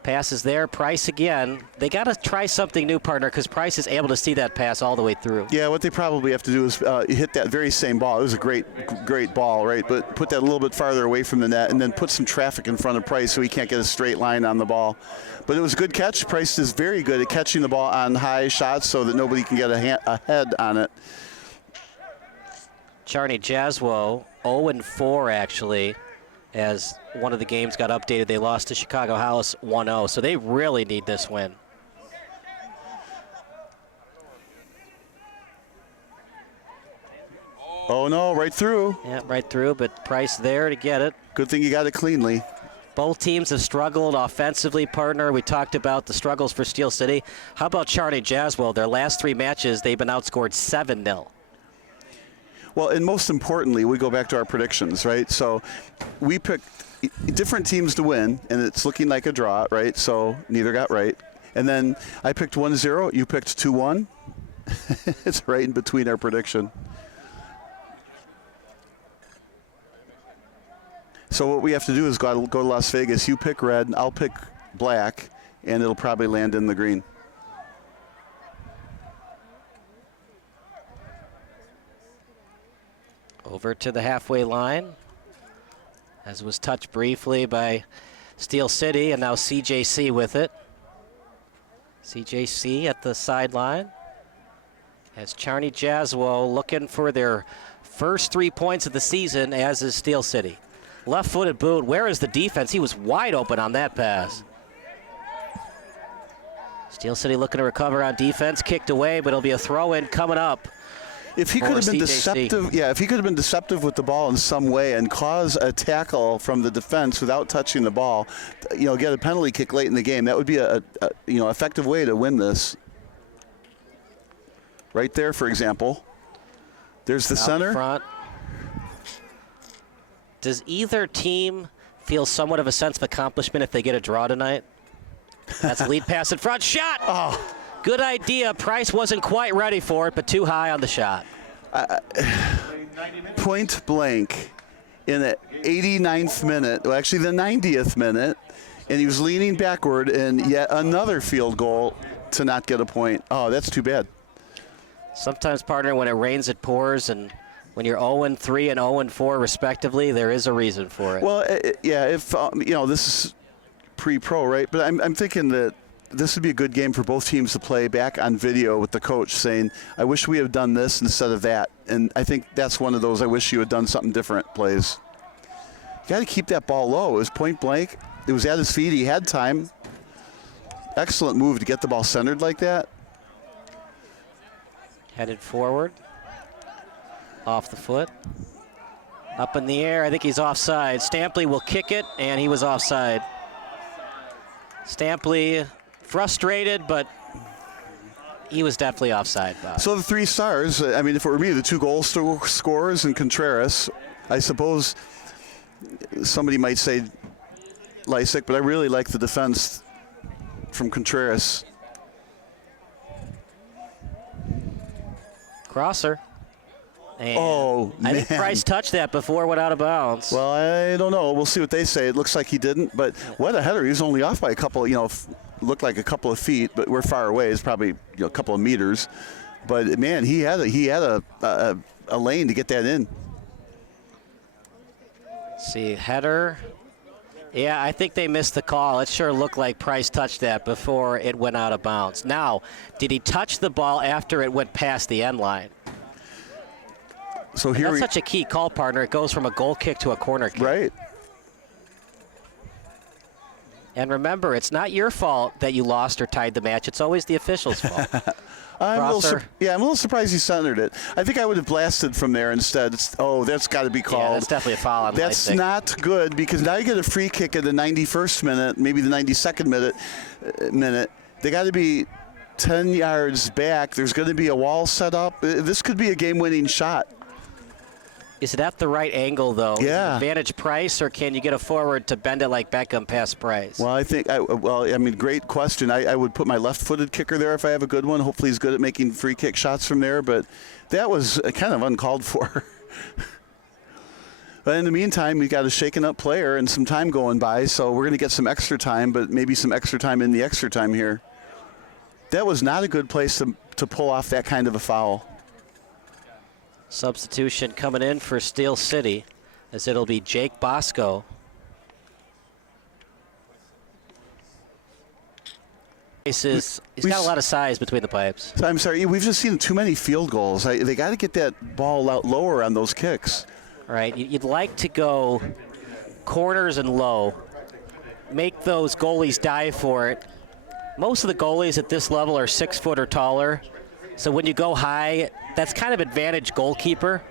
Pass is there. Price again. They got to try something new, partner, because Price is able to see that pass all the way through. Yeah, what they probably have to do is hit that very same ball. It was a great ball, right? But put that a little bit farther away from the net and then put some traffic in front of Price so he can't get a straight line on the ball. But it was a good catch. Price is very good at catching the ball on high shots so that nobody can get a head on it. Czarni Jaslo, 0-4 actually, as one of the games got updated. They lost to Chicago House 1-0, so they really need this win. Oh, no, right through. Yeah, right through, but Price there to get it. Good thing you got it cleanly. Both teams have struggled offensively, partner. We talked about the struggles for Steel City. How about Czarni Jaslo? Their last 3 matches, they've been outscored 7-0. Well, and most importantly, we go back to our predictions, right? So we picked different teams to win, and it's looking like a draw, right? So neither got right. And then I picked 1-0, you picked 2-1. It's right in between our prediction. So what we have to do is go to Las Vegas. You pick red, I'll pick black, and it'll probably land in the green. Over to the halfway line, as was touched briefly by Steel City, and now CJC with it. CJC at the sideline. As Czarni Jaslo looking for their first 3 points of the season, as is Steel City. Left-footed boot. Where is the defense? He was wide open on that pass. Steel City looking to recover on defense. Kicked away, but it'll be a throw-in coming up. If he could have been deceptive, if he could have been deceptive with the ball in some way and cause a tackle from the defense without touching the ball, get a penalty kick late in the game, that would be a effective way to win this. Right there, for example. There's the center. Front. Does either team feel somewhat of a sense of accomplishment if they get a draw tonight? That's a lead pass in front. Shot! Oh. Good idea. Price wasn't quite ready for it, but too high on the shot. Point blank in the 89th minute, well, actually the 90th minute, and he was leaning backward, and yet another field goal to not get a point. Oh, that's too bad. Sometimes, partner, when it rains, it pours, and when you're 0-3 and 0-4 respectively, there is a reason for it. Well, if this is pre-pro, right? But I'm thinking that this would be a good game for both teams to play back on video with the coach saying, I wish we had done this instead of that. And I think that's one of those I wish you had done something different plays. You got to keep that ball low. It was point blank. It was at his feet. He had time. Excellent move to get the ball centered like that. Headed forward. Off the foot. Up in the air. I think he's offside. Stampley will kick it, and he was offside. Stampley frustrated, but he was definitely offside, Bob. So the 3 stars, I mean, if it were me, the 2 goal scorers and Contreras, I suppose somebody might say Lysick, but I really like the defense from Contreras. Crosser. And man. I think Price touched that before it went out of bounds. Well, I don't know. We'll see what they say. It looks like he didn't, but what a header. He was only off by a couple, looked like a couple of feet, but we're far away. It's probably a couple of meters. But, man, he had a lane to get that in. See, header. Yeah, I think they missed the call. It sure looked like Price touched that before it went out of bounds. Now, did he touch the ball after it went past the end line? So that's such a key call, partner. It goes from a goal kick to a corner kick. Right. And remember, it's not your fault that you lost or tied the match. It's always the official's fault. I'm a little surprised he centered it. I think I would have blasted from there instead. That's got to be called. Yeah, that's definitely a foul on That's Lysick. not good because now you get a free kick at the 91st minute, maybe the 92nd minute. They got to be 10 yards back. There's going to be a wall set up. This could be a game-winning shot. Is it at the right angle, though? Yeah. Is it advantage Price, or can you get a forward to bend it like Beckham past Price? Well, I think, great question. I would put my left-footed kicker there if I have a good one. Hopefully he's good at making free kick shots from there, but that was kind of uncalled for. But in the meantime, we got a shaken up player and some time going by, so we're going to get some extra time, but maybe some extra time in the extra time here. That was not a good place to pull off that kind of a foul. Substitution coming in for Steel City, as it'll be Jake Bosco. He's got a lot of size between the pipes. I'm sorry, we've just seen too many field goals. They got to get that ball out lower on those kicks. All right, you'd like to go corners and low, make those goalies dive for it. Most of the goalies at this level are 6 foot or taller, so when you go high, that's kind of advantage goalkeeper.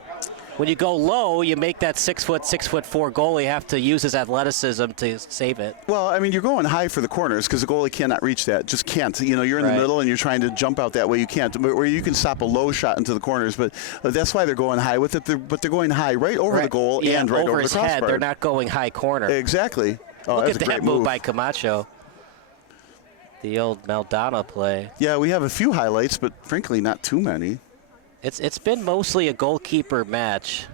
When you go low, you make that 6 foot, 6'4" goalie have to use his athleticism to save it. Well, I mean, you're going high for the corners because the goalie cannot reach that. Just can't. You know, you're in the middle and you're trying to jump out that way. You can't. Where you can stop a low shot into the corners, but that's why they're going high with it. But they're going high right over the goal and right over the his crossbar. head. They're not going high corner. Exactly. Oh, Look that's at a great that move by Camacho. The old Maldonado play. Yeah, we have a few highlights, but frankly, not too many. It's been mostly a goalkeeper match.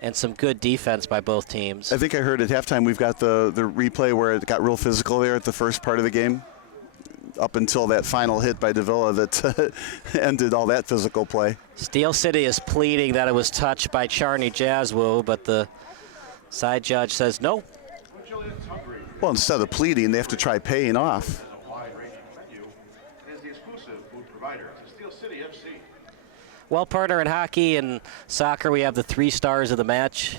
And some good defense by both teams. I think I heard at halftime we've got the replay where it got real physical there at the first part of the game, up until that final hit by Davila that ended all that physical play. Steel City is pleading that it was touched by Czarni Jaslo, but the side judge says nope. Well, instead of pleading, they have to try paying off. Well, partner, in hockey and soccer, we have the 3 stars of the match.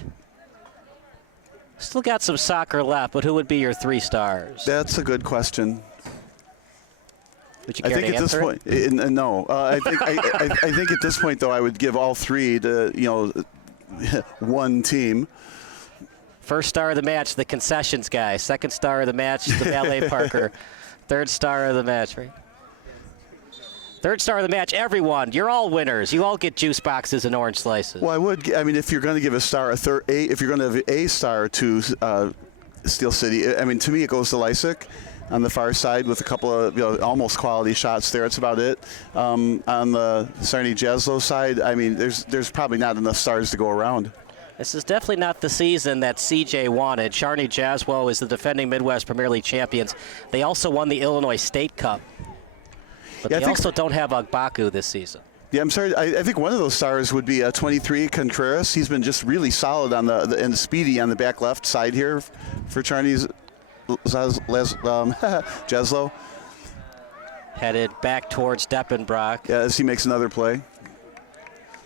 Still got some soccer left, but who would be your 3 stars? That's a good question. Would you care to answer it? No. I think at this point, though, I would give all 3 to one team. First star of the match, the concessions guy. Second star of the match, the valet parker. Third star of the match, right? Third star of the match, everyone. You're all winners. You all get juice boxes and orange slices. Well, I would. I mean, if you're going to give a star if you're going to have a star to Steel City, I mean, to me, it goes to Lysick on the far side with a couple of almost quality shots there. That's about it. On the Czarni Jaslo side, I mean, there's probably not enough stars to go around. This is definitely not the season that CJ wanted. Czarni Jaslo is the defending Midwest Premier League champions. They also won the Illinois State Cup. But they also don't have Agbaku this season. Yeah, I'm sorry. I think one of those stars would be 23 Contreras. He's been just really solid on and speedy on the back left side here for Czarni's Jaslo. Headed back towards Deppenbrock. Yeah, as he makes another play.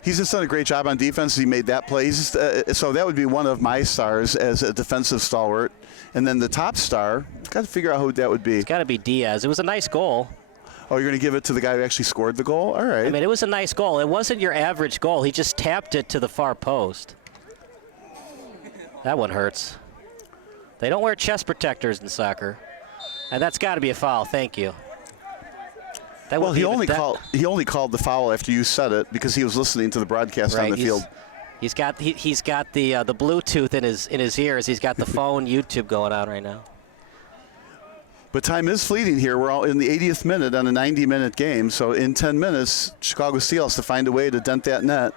He's just done a great job on defense. He made that play. He's just, so that would be one of my stars as a defensive stalwart. And then the top star, got to figure out who that would be. It's got to be Diaz. It was a nice goal. Oh, you're going to give it to the guy who actually scored the goal? All right. I mean, it was a nice goal. It wasn't your average goal. He just tapped it to the far post. That one hurts. They don't wear chest protectors in soccer. And that's got to be a foul. Thank you. Well, he only called the foul after you said it because he was listening to the broadcast on the field. He's got the Bluetooth in his ears. He's got the phone YouTube going on right now. But time is fleeting here. We're all in the 80th minute on a 90-minute game. So in 10 minutes, Chicago Steel has to find a way to dent that net.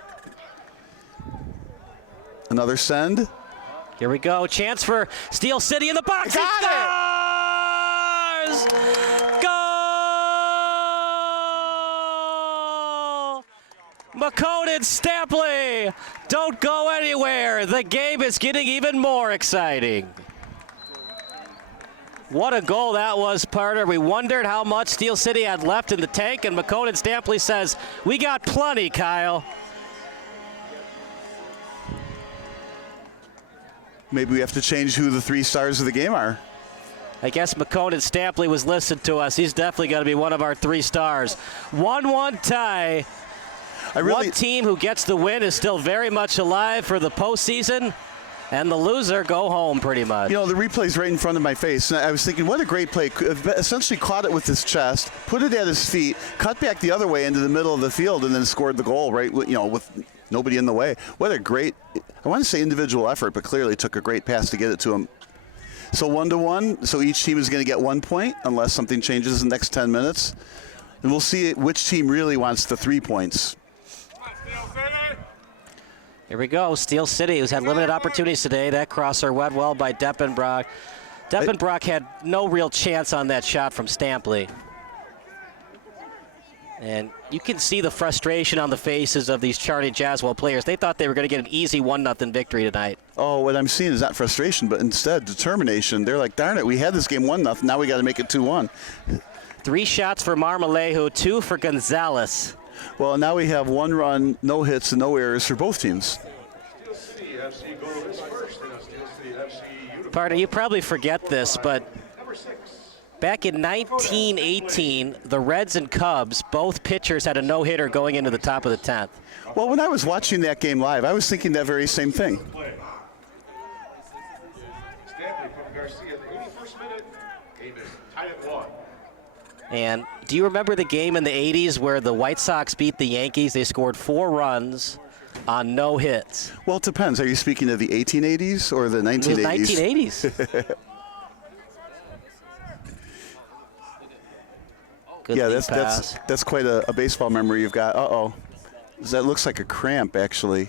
Another send. Here we go. Chance for Steel City in the box. Got it! Goal! McConan Stampley, don't go anywhere. The game is getting even more exciting. What a goal that was, partner. We wondered how much Steel City had left in the tank, and McConan Stampley says, we got plenty, Kyle. Maybe we have to change who the 3 stars of the game are. I guess McConan Stampley was listening to us. He's definitely going to be one of our 3 stars. 1-1 tie. One team who gets the win is still very much alive for the postseason. And the loser go home pretty much. You know, the replay's right in front of my face. And I was thinking, what a great play. Essentially caught it with his chest, put it at his feet, cut back the other way into the middle of the field, and then scored the goal, right, with nobody in the way. What a great, I want to say individual effort, but clearly took a great pass to get it to him. So 1-1. So each team is going to get 1 point unless something changes in the next 10 minutes. And we'll see which team really wants the 3 points. Here we go. Steel City, who's had limited opportunities today. That crosser went well by Deppenbrock. Deppenbrock had no real chance on that shot from Stampley. And you can see the frustration on the faces of these Czarni Jaslo players. They thought they were going to get an easy 1-0 victory tonight. Oh, what I'm seeing is not frustration, but instead determination. They're like, darn it, we had this game 1-0. Now we got to make it 2-1. 3 shots for Marmolejo, 2 for Gonzalez. Well, now we have 1 run, no hits, and no errors for both teams. Steel City FC goal is first in a Steel City FC uniform. Partner, you probably forget this, but Number 6. back in 1918, the Reds and Cubs, both pitchers had a no-hitter going into the top of the 10th. Well, when I was watching that game live, I was thinking that very same thing. Play. Stampley from Garcia at the 81st minute. Game is tied at 1. And do you remember the game in the 80s where the White Sox beat the Yankees? They scored 4 runs on no hits. Well, it depends. Are you speaking of the 1880s or the 1980s? It was 1980s. Good Yeah, lead pass. that's quite a baseball memory you've got. Uh-oh. That looks like a cramp, actually.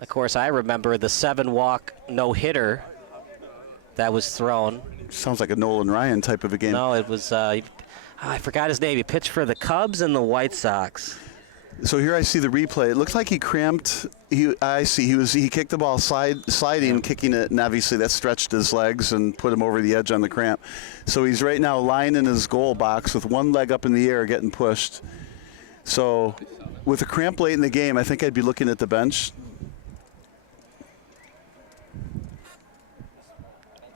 Of course, I remember the 7-walk no-hitter that was thrown. Sounds like a Nolan Ryan type of a game. No, it was, I forgot his name. He pitched for the Cubs and the White Sox. So here I see the replay. It looks like he cramped. I see he kicked the ball sliding, kicking it, and obviously that stretched his legs and put him over the edge on the cramp. So he's right now lying in his goal box with one leg up in the air getting pushed. So with a cramp late in the game, I think I'd be looking at the bench.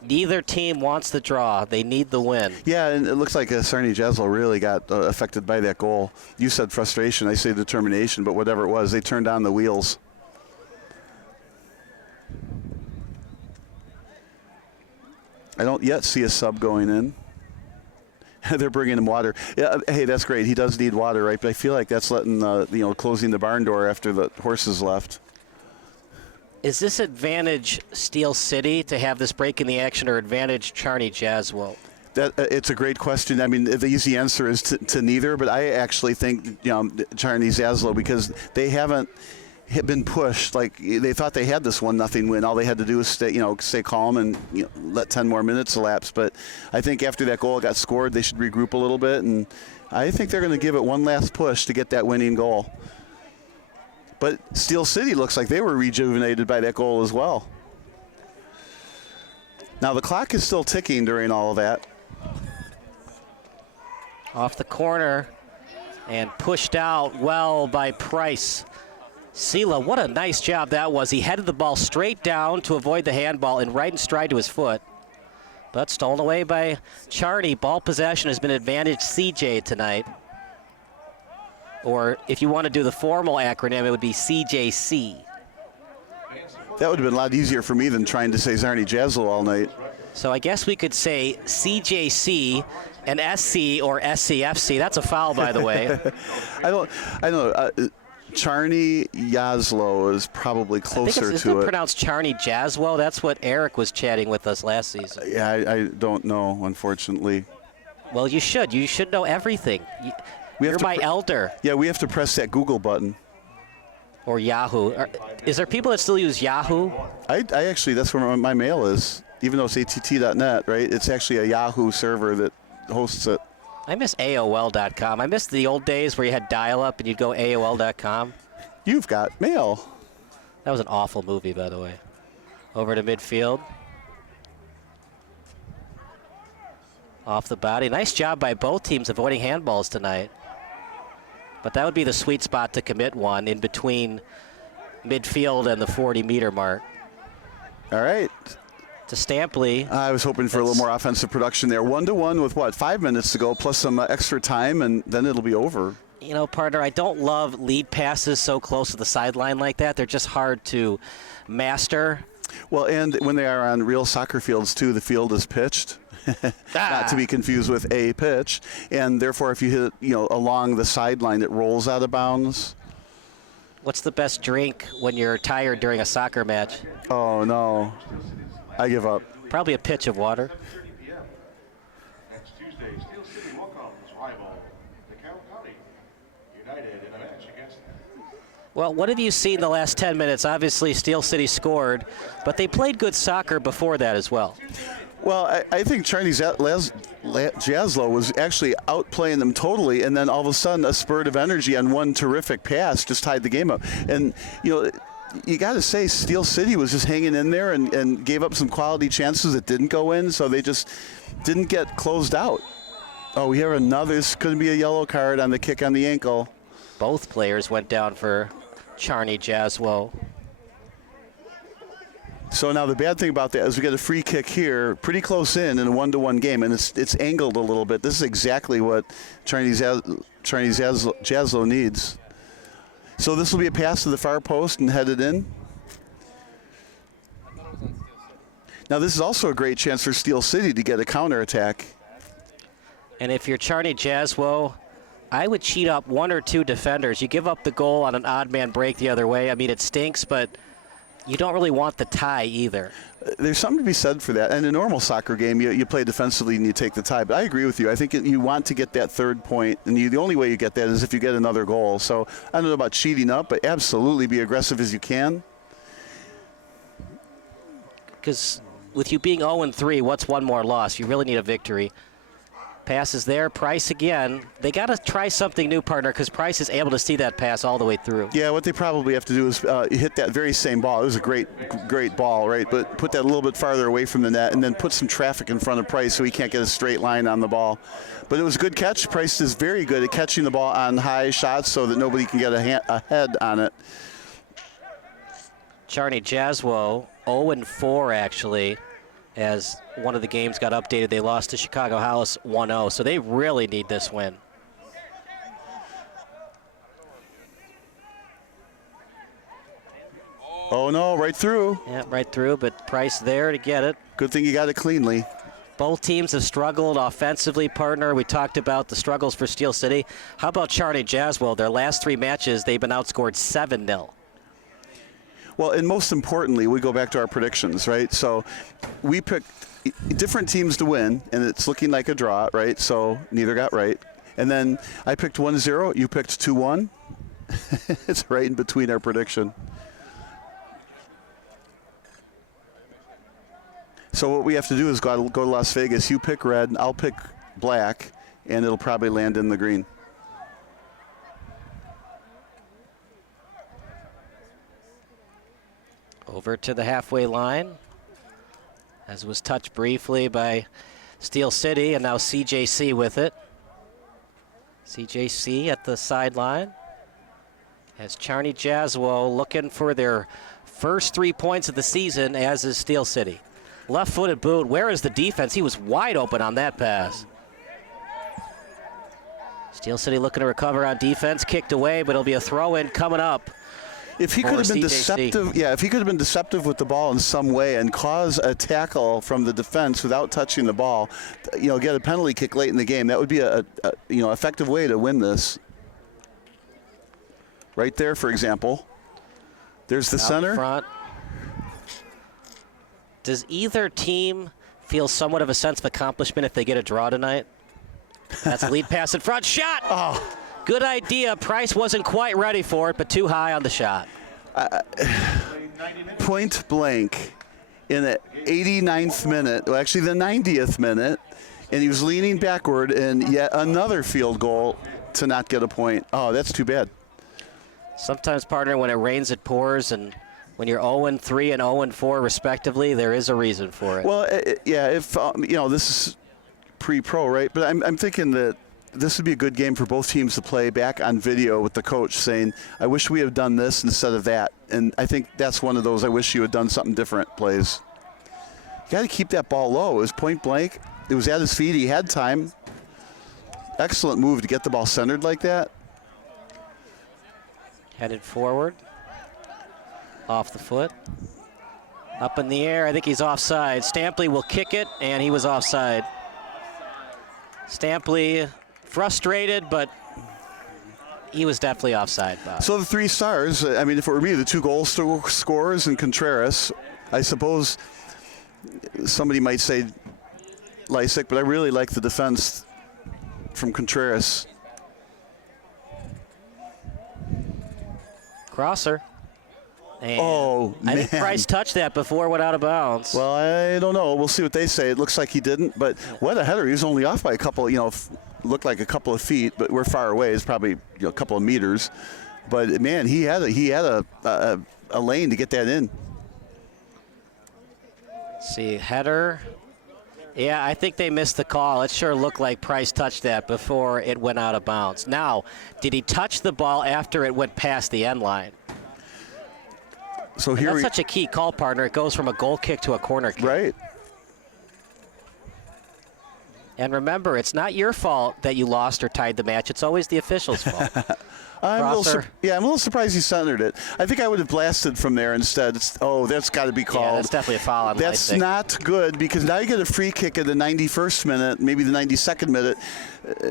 Neither team wants the draw. They need the win. Yeah, and it looks like Czarni Jaslo really got affected by that goal. You said frustration, I say determination, but whatever it was, they turned on the wheels. I don't yet see a sub going in. They're bringing him water. Yeah, hey, that's great. He does need water, right? But I feel like that's letting, closing the barn door after the horses left. Is this advantage Steel City to have this break in the action, or advantage Czarni Jaslo? It's a great question. I mean, the easy answer is to neither, but I actually think, Czarni Jaslo, because they haven't been pushed. Like, they thought they had this 1-0 win. All they had to do was stay calm and let 10 more minutes elapse. But I think after that goal got scored, they should regroup a little bit, and I think they're going to give it one last push to get that winning goal. But Steel City looks like they were rejuvenated by that goal as well. Now the clock is still ticking during all of that. Off the corner and pushed out well by Price. Sela, what a nice job that was. He headed the ball straight down to avoid the handball and right in stride to his foot. But stolen away by Czarni. Ball possession has been advantage CJ tonight. Or if you want to do the formal acronym, it would be CJC. That would have been a lot easier for me than trying to say Czarni Jaslo all night. So I guess we could say CJC and SC or SCFC. That's a foul, by the way. I don't know. Czarni Jaslo is probably closer isn't to it it. pronounced Czarni Jaslo? That's what Eric was chatting with us last season. Yeah, I don't know, unfortunately. Well, you should. You should know everything. You're my elder. Yeah, we have to press that Google button. Or Yahoo. Is there people that still use Yahoo? I actually, that's where my mail is. Even though it's att.net, right? It's actually a Yahoo server that hosts it. I miss AOL.com. I miss the old days where you had dial-up and you'd go AOL.com. You've got mail. That was an awful movie, by the way. Over to midfield. Off the body. Nice job by both teams avoiding handballs tonight. But that would be the sweet spot to commit one in between midfield and the 40-meter mark. All right. To Stampley. I was hoping for a little more offensive production there. 1-1 with, 5 minutes to go, plus some extra time, and then it'll be over. Partner, I don't love lead passes so close to the sideline like that. They're just hard to master. Well, and when they are on real soccer fields, too, the field is pitched. Not to be confused with a pitch. And therefore, if you hit it, along the sideline, it rolls out of bounds. What's the best drink when you're tired during a soccer match? Oh, no. I give up. Probably a pitch of water. 6:30 p.m. Next Tuesday, Steel City welcomes rival DeKalb County United in a match against them. Well, what have you seen the last 10 minutes? Obviously, Steel City scored, but they played good soccer before that as well. Well, I think Czarni Jaslo was actually outplaying them totally, and then all of a sudden a spurt of energy on one terrific pass just tied the game up. And, you know, you got to say Steel City was just hanging in there and gave up some quality chances that didn't go in, so they just didn't get closed out. Oh, we have another. This could be a yellow card on the kick on the ankle. Both players went down for Czarni Jaslo. So now the bad thing about that is we get a free kick here, pretty close in a 1-to-1 game, and it's angled a little bit. This is exactly what Czarni Jaslo needs. So this will be a pass to the far post and headed in. Now this is also a great chance for Steel City to get a counterattack. And if you're Czarni Jaslo, I would cheat up one or two defenders. You give up the goal on an odd man break the other way. I mean, it stinks, but you don't really want the tie either. There's something to be said for that. In a normal soccer game, you play defensively and you take the tie. But I agree with you. I think you want to get that third point, and the only way you get that is if you get another goal. So I don't know about cheating up, but absolutely be aggressive as you can. Because with you being 0-3, what's one more loss? You really need a victory. Pass is there. Price again. They got to try something new, partner, because Price is able to see that pass all the way through. Yeah, what they probably have to do is hit that very same ball. It was a great ball, right? But put that a little bit farther away from the net and then put some traffic in front of Price so he can't get a straight line on the ball. But it was a good catch. Price is very good at catching the ball on high shots so that nobody can get a head on it. Czarni Jaslo, 0-4 actually. As one of the games got updated, they lost to Chicago House 1-0, so they really need this win. Oh no, right through. Yeah, right through, but Price there to get it. Good thing you got it cleanly. Both teams have struggled offensively, partner. We talked about the struggles for Steel City. How about Czarni Jaslo? Their last 3 matches, they've been outscored 7-0. Well, and most importantly, we go back to our predictions, right? So we picked different teams to win, and it's looking like a draw, right? So neither got right. And then I picked 1-0, you picked 2-1. It's right in between our prediction. So what we have to do is go to Las Vegas. You pick red, I'll pick black, and it'll probably land in the green. Over to the halfway line, as was touched briefly by Steel City, and now CJC with it. CJC at the sideline. As Czarni Jaslo looking for their first 3 points of the season, as is Steel City. Left-footed boot. Where is the defense? He was wide open on that pass. Steel City looking to recover on defense. Kicked away, but it'll be a throw-in coming up. If he could have been deceptive, if he could have been deceptive with the ball in some way and cause a tackle from the defense without touching the ball, get a penalty kick late in the game, that would be a effective way to win this. Right there, for example. There's the Out center. Front. Does either team feel somewhat of a sense of accomplishment if they get a draw tonight? That's a lead pass in front. Shot! Oh. Good idea. Price wasn't quite ready for it, but too high on the shot. Point blank in the 89th minute, well, actually the 90th minute, and he was leaning backward, and yet another field goal to not get a point. Oh, that's too bad. Sometimes, partner, when it rains, it pours, and when you're 0-3 and 0-4 respectively, there is a reason for it. Well, if this is pre-pro, right? But I'm thinking that this would be a good game for both teams to play back on video with the coach saying, I wish we had done this instead of that. And I think that's one of those I wish you had done something different plays. You got to keep that ball low. It was point blank. It was at his feet. He had time. Excellent move to get the ball centered like that. Headed forward. Off the foot. Up in the air. I think he's offside. Stampley will kick it, and he was offside. Stampley frustrated, but he was definitely offside, Bob. So the 3 stars, I mean, if it were me, the 2 goal scorers and Contreras, I suppose somebody might say Lysick, but I really like the defense from Contreras. Crosser. And Oh, I think man. Price touched that before it went out of bounds. Well, I don't know. We'll see what they say. It looks like he didn't, but what a header. He was only off by a couple, looked like a couple of feet, but we're far away. It's probably a couple of meters. But, man, he had a lane to get that in. See, header. Yeah, I think they missed the call. It sure looked like Price touched that before it went out of bounds. Now, did he touch the ball after it went past the end line? So And here that's such a key call, partner. It goes from a goal kick to a corner kick. right. And remember, it's not your fault that you lost or tied the match. It's always the official's fault. I'm a Crosser. little surprised he centered it. I think I would have blasted from there instead. That's got to be called. Yeah, that's definitely a foul on That's Leipzig. not good because now you get a free kick at the 91st minute, maybe the 92nd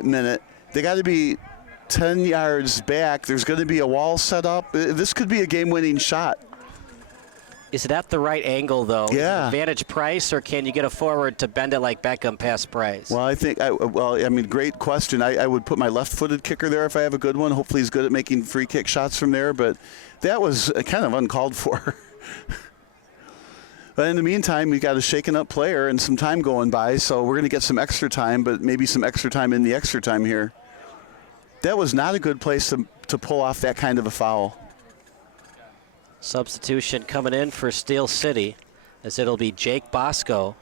minute. They got to be 10 yards back. There's going to be a wall set up. This could be a game-winning shot. Is it at the right angle, though? Yeah. Is it advantage Price, or can you get a forward to bend it like Beckham past Price? Well, great question. I would put my left-footed kicker there if I have a good one. Hopefully he's good at making free kick shots from there, but that was kind of uncalled for. But in the meantime, we got a shaken-up player and some time going by, so we're going to get some extra time, but maybe some extra time in the extra time here. That was not a good place to pull off that kind of a foul. Substitution coming in for Steel City, as it'll be Jake Bosco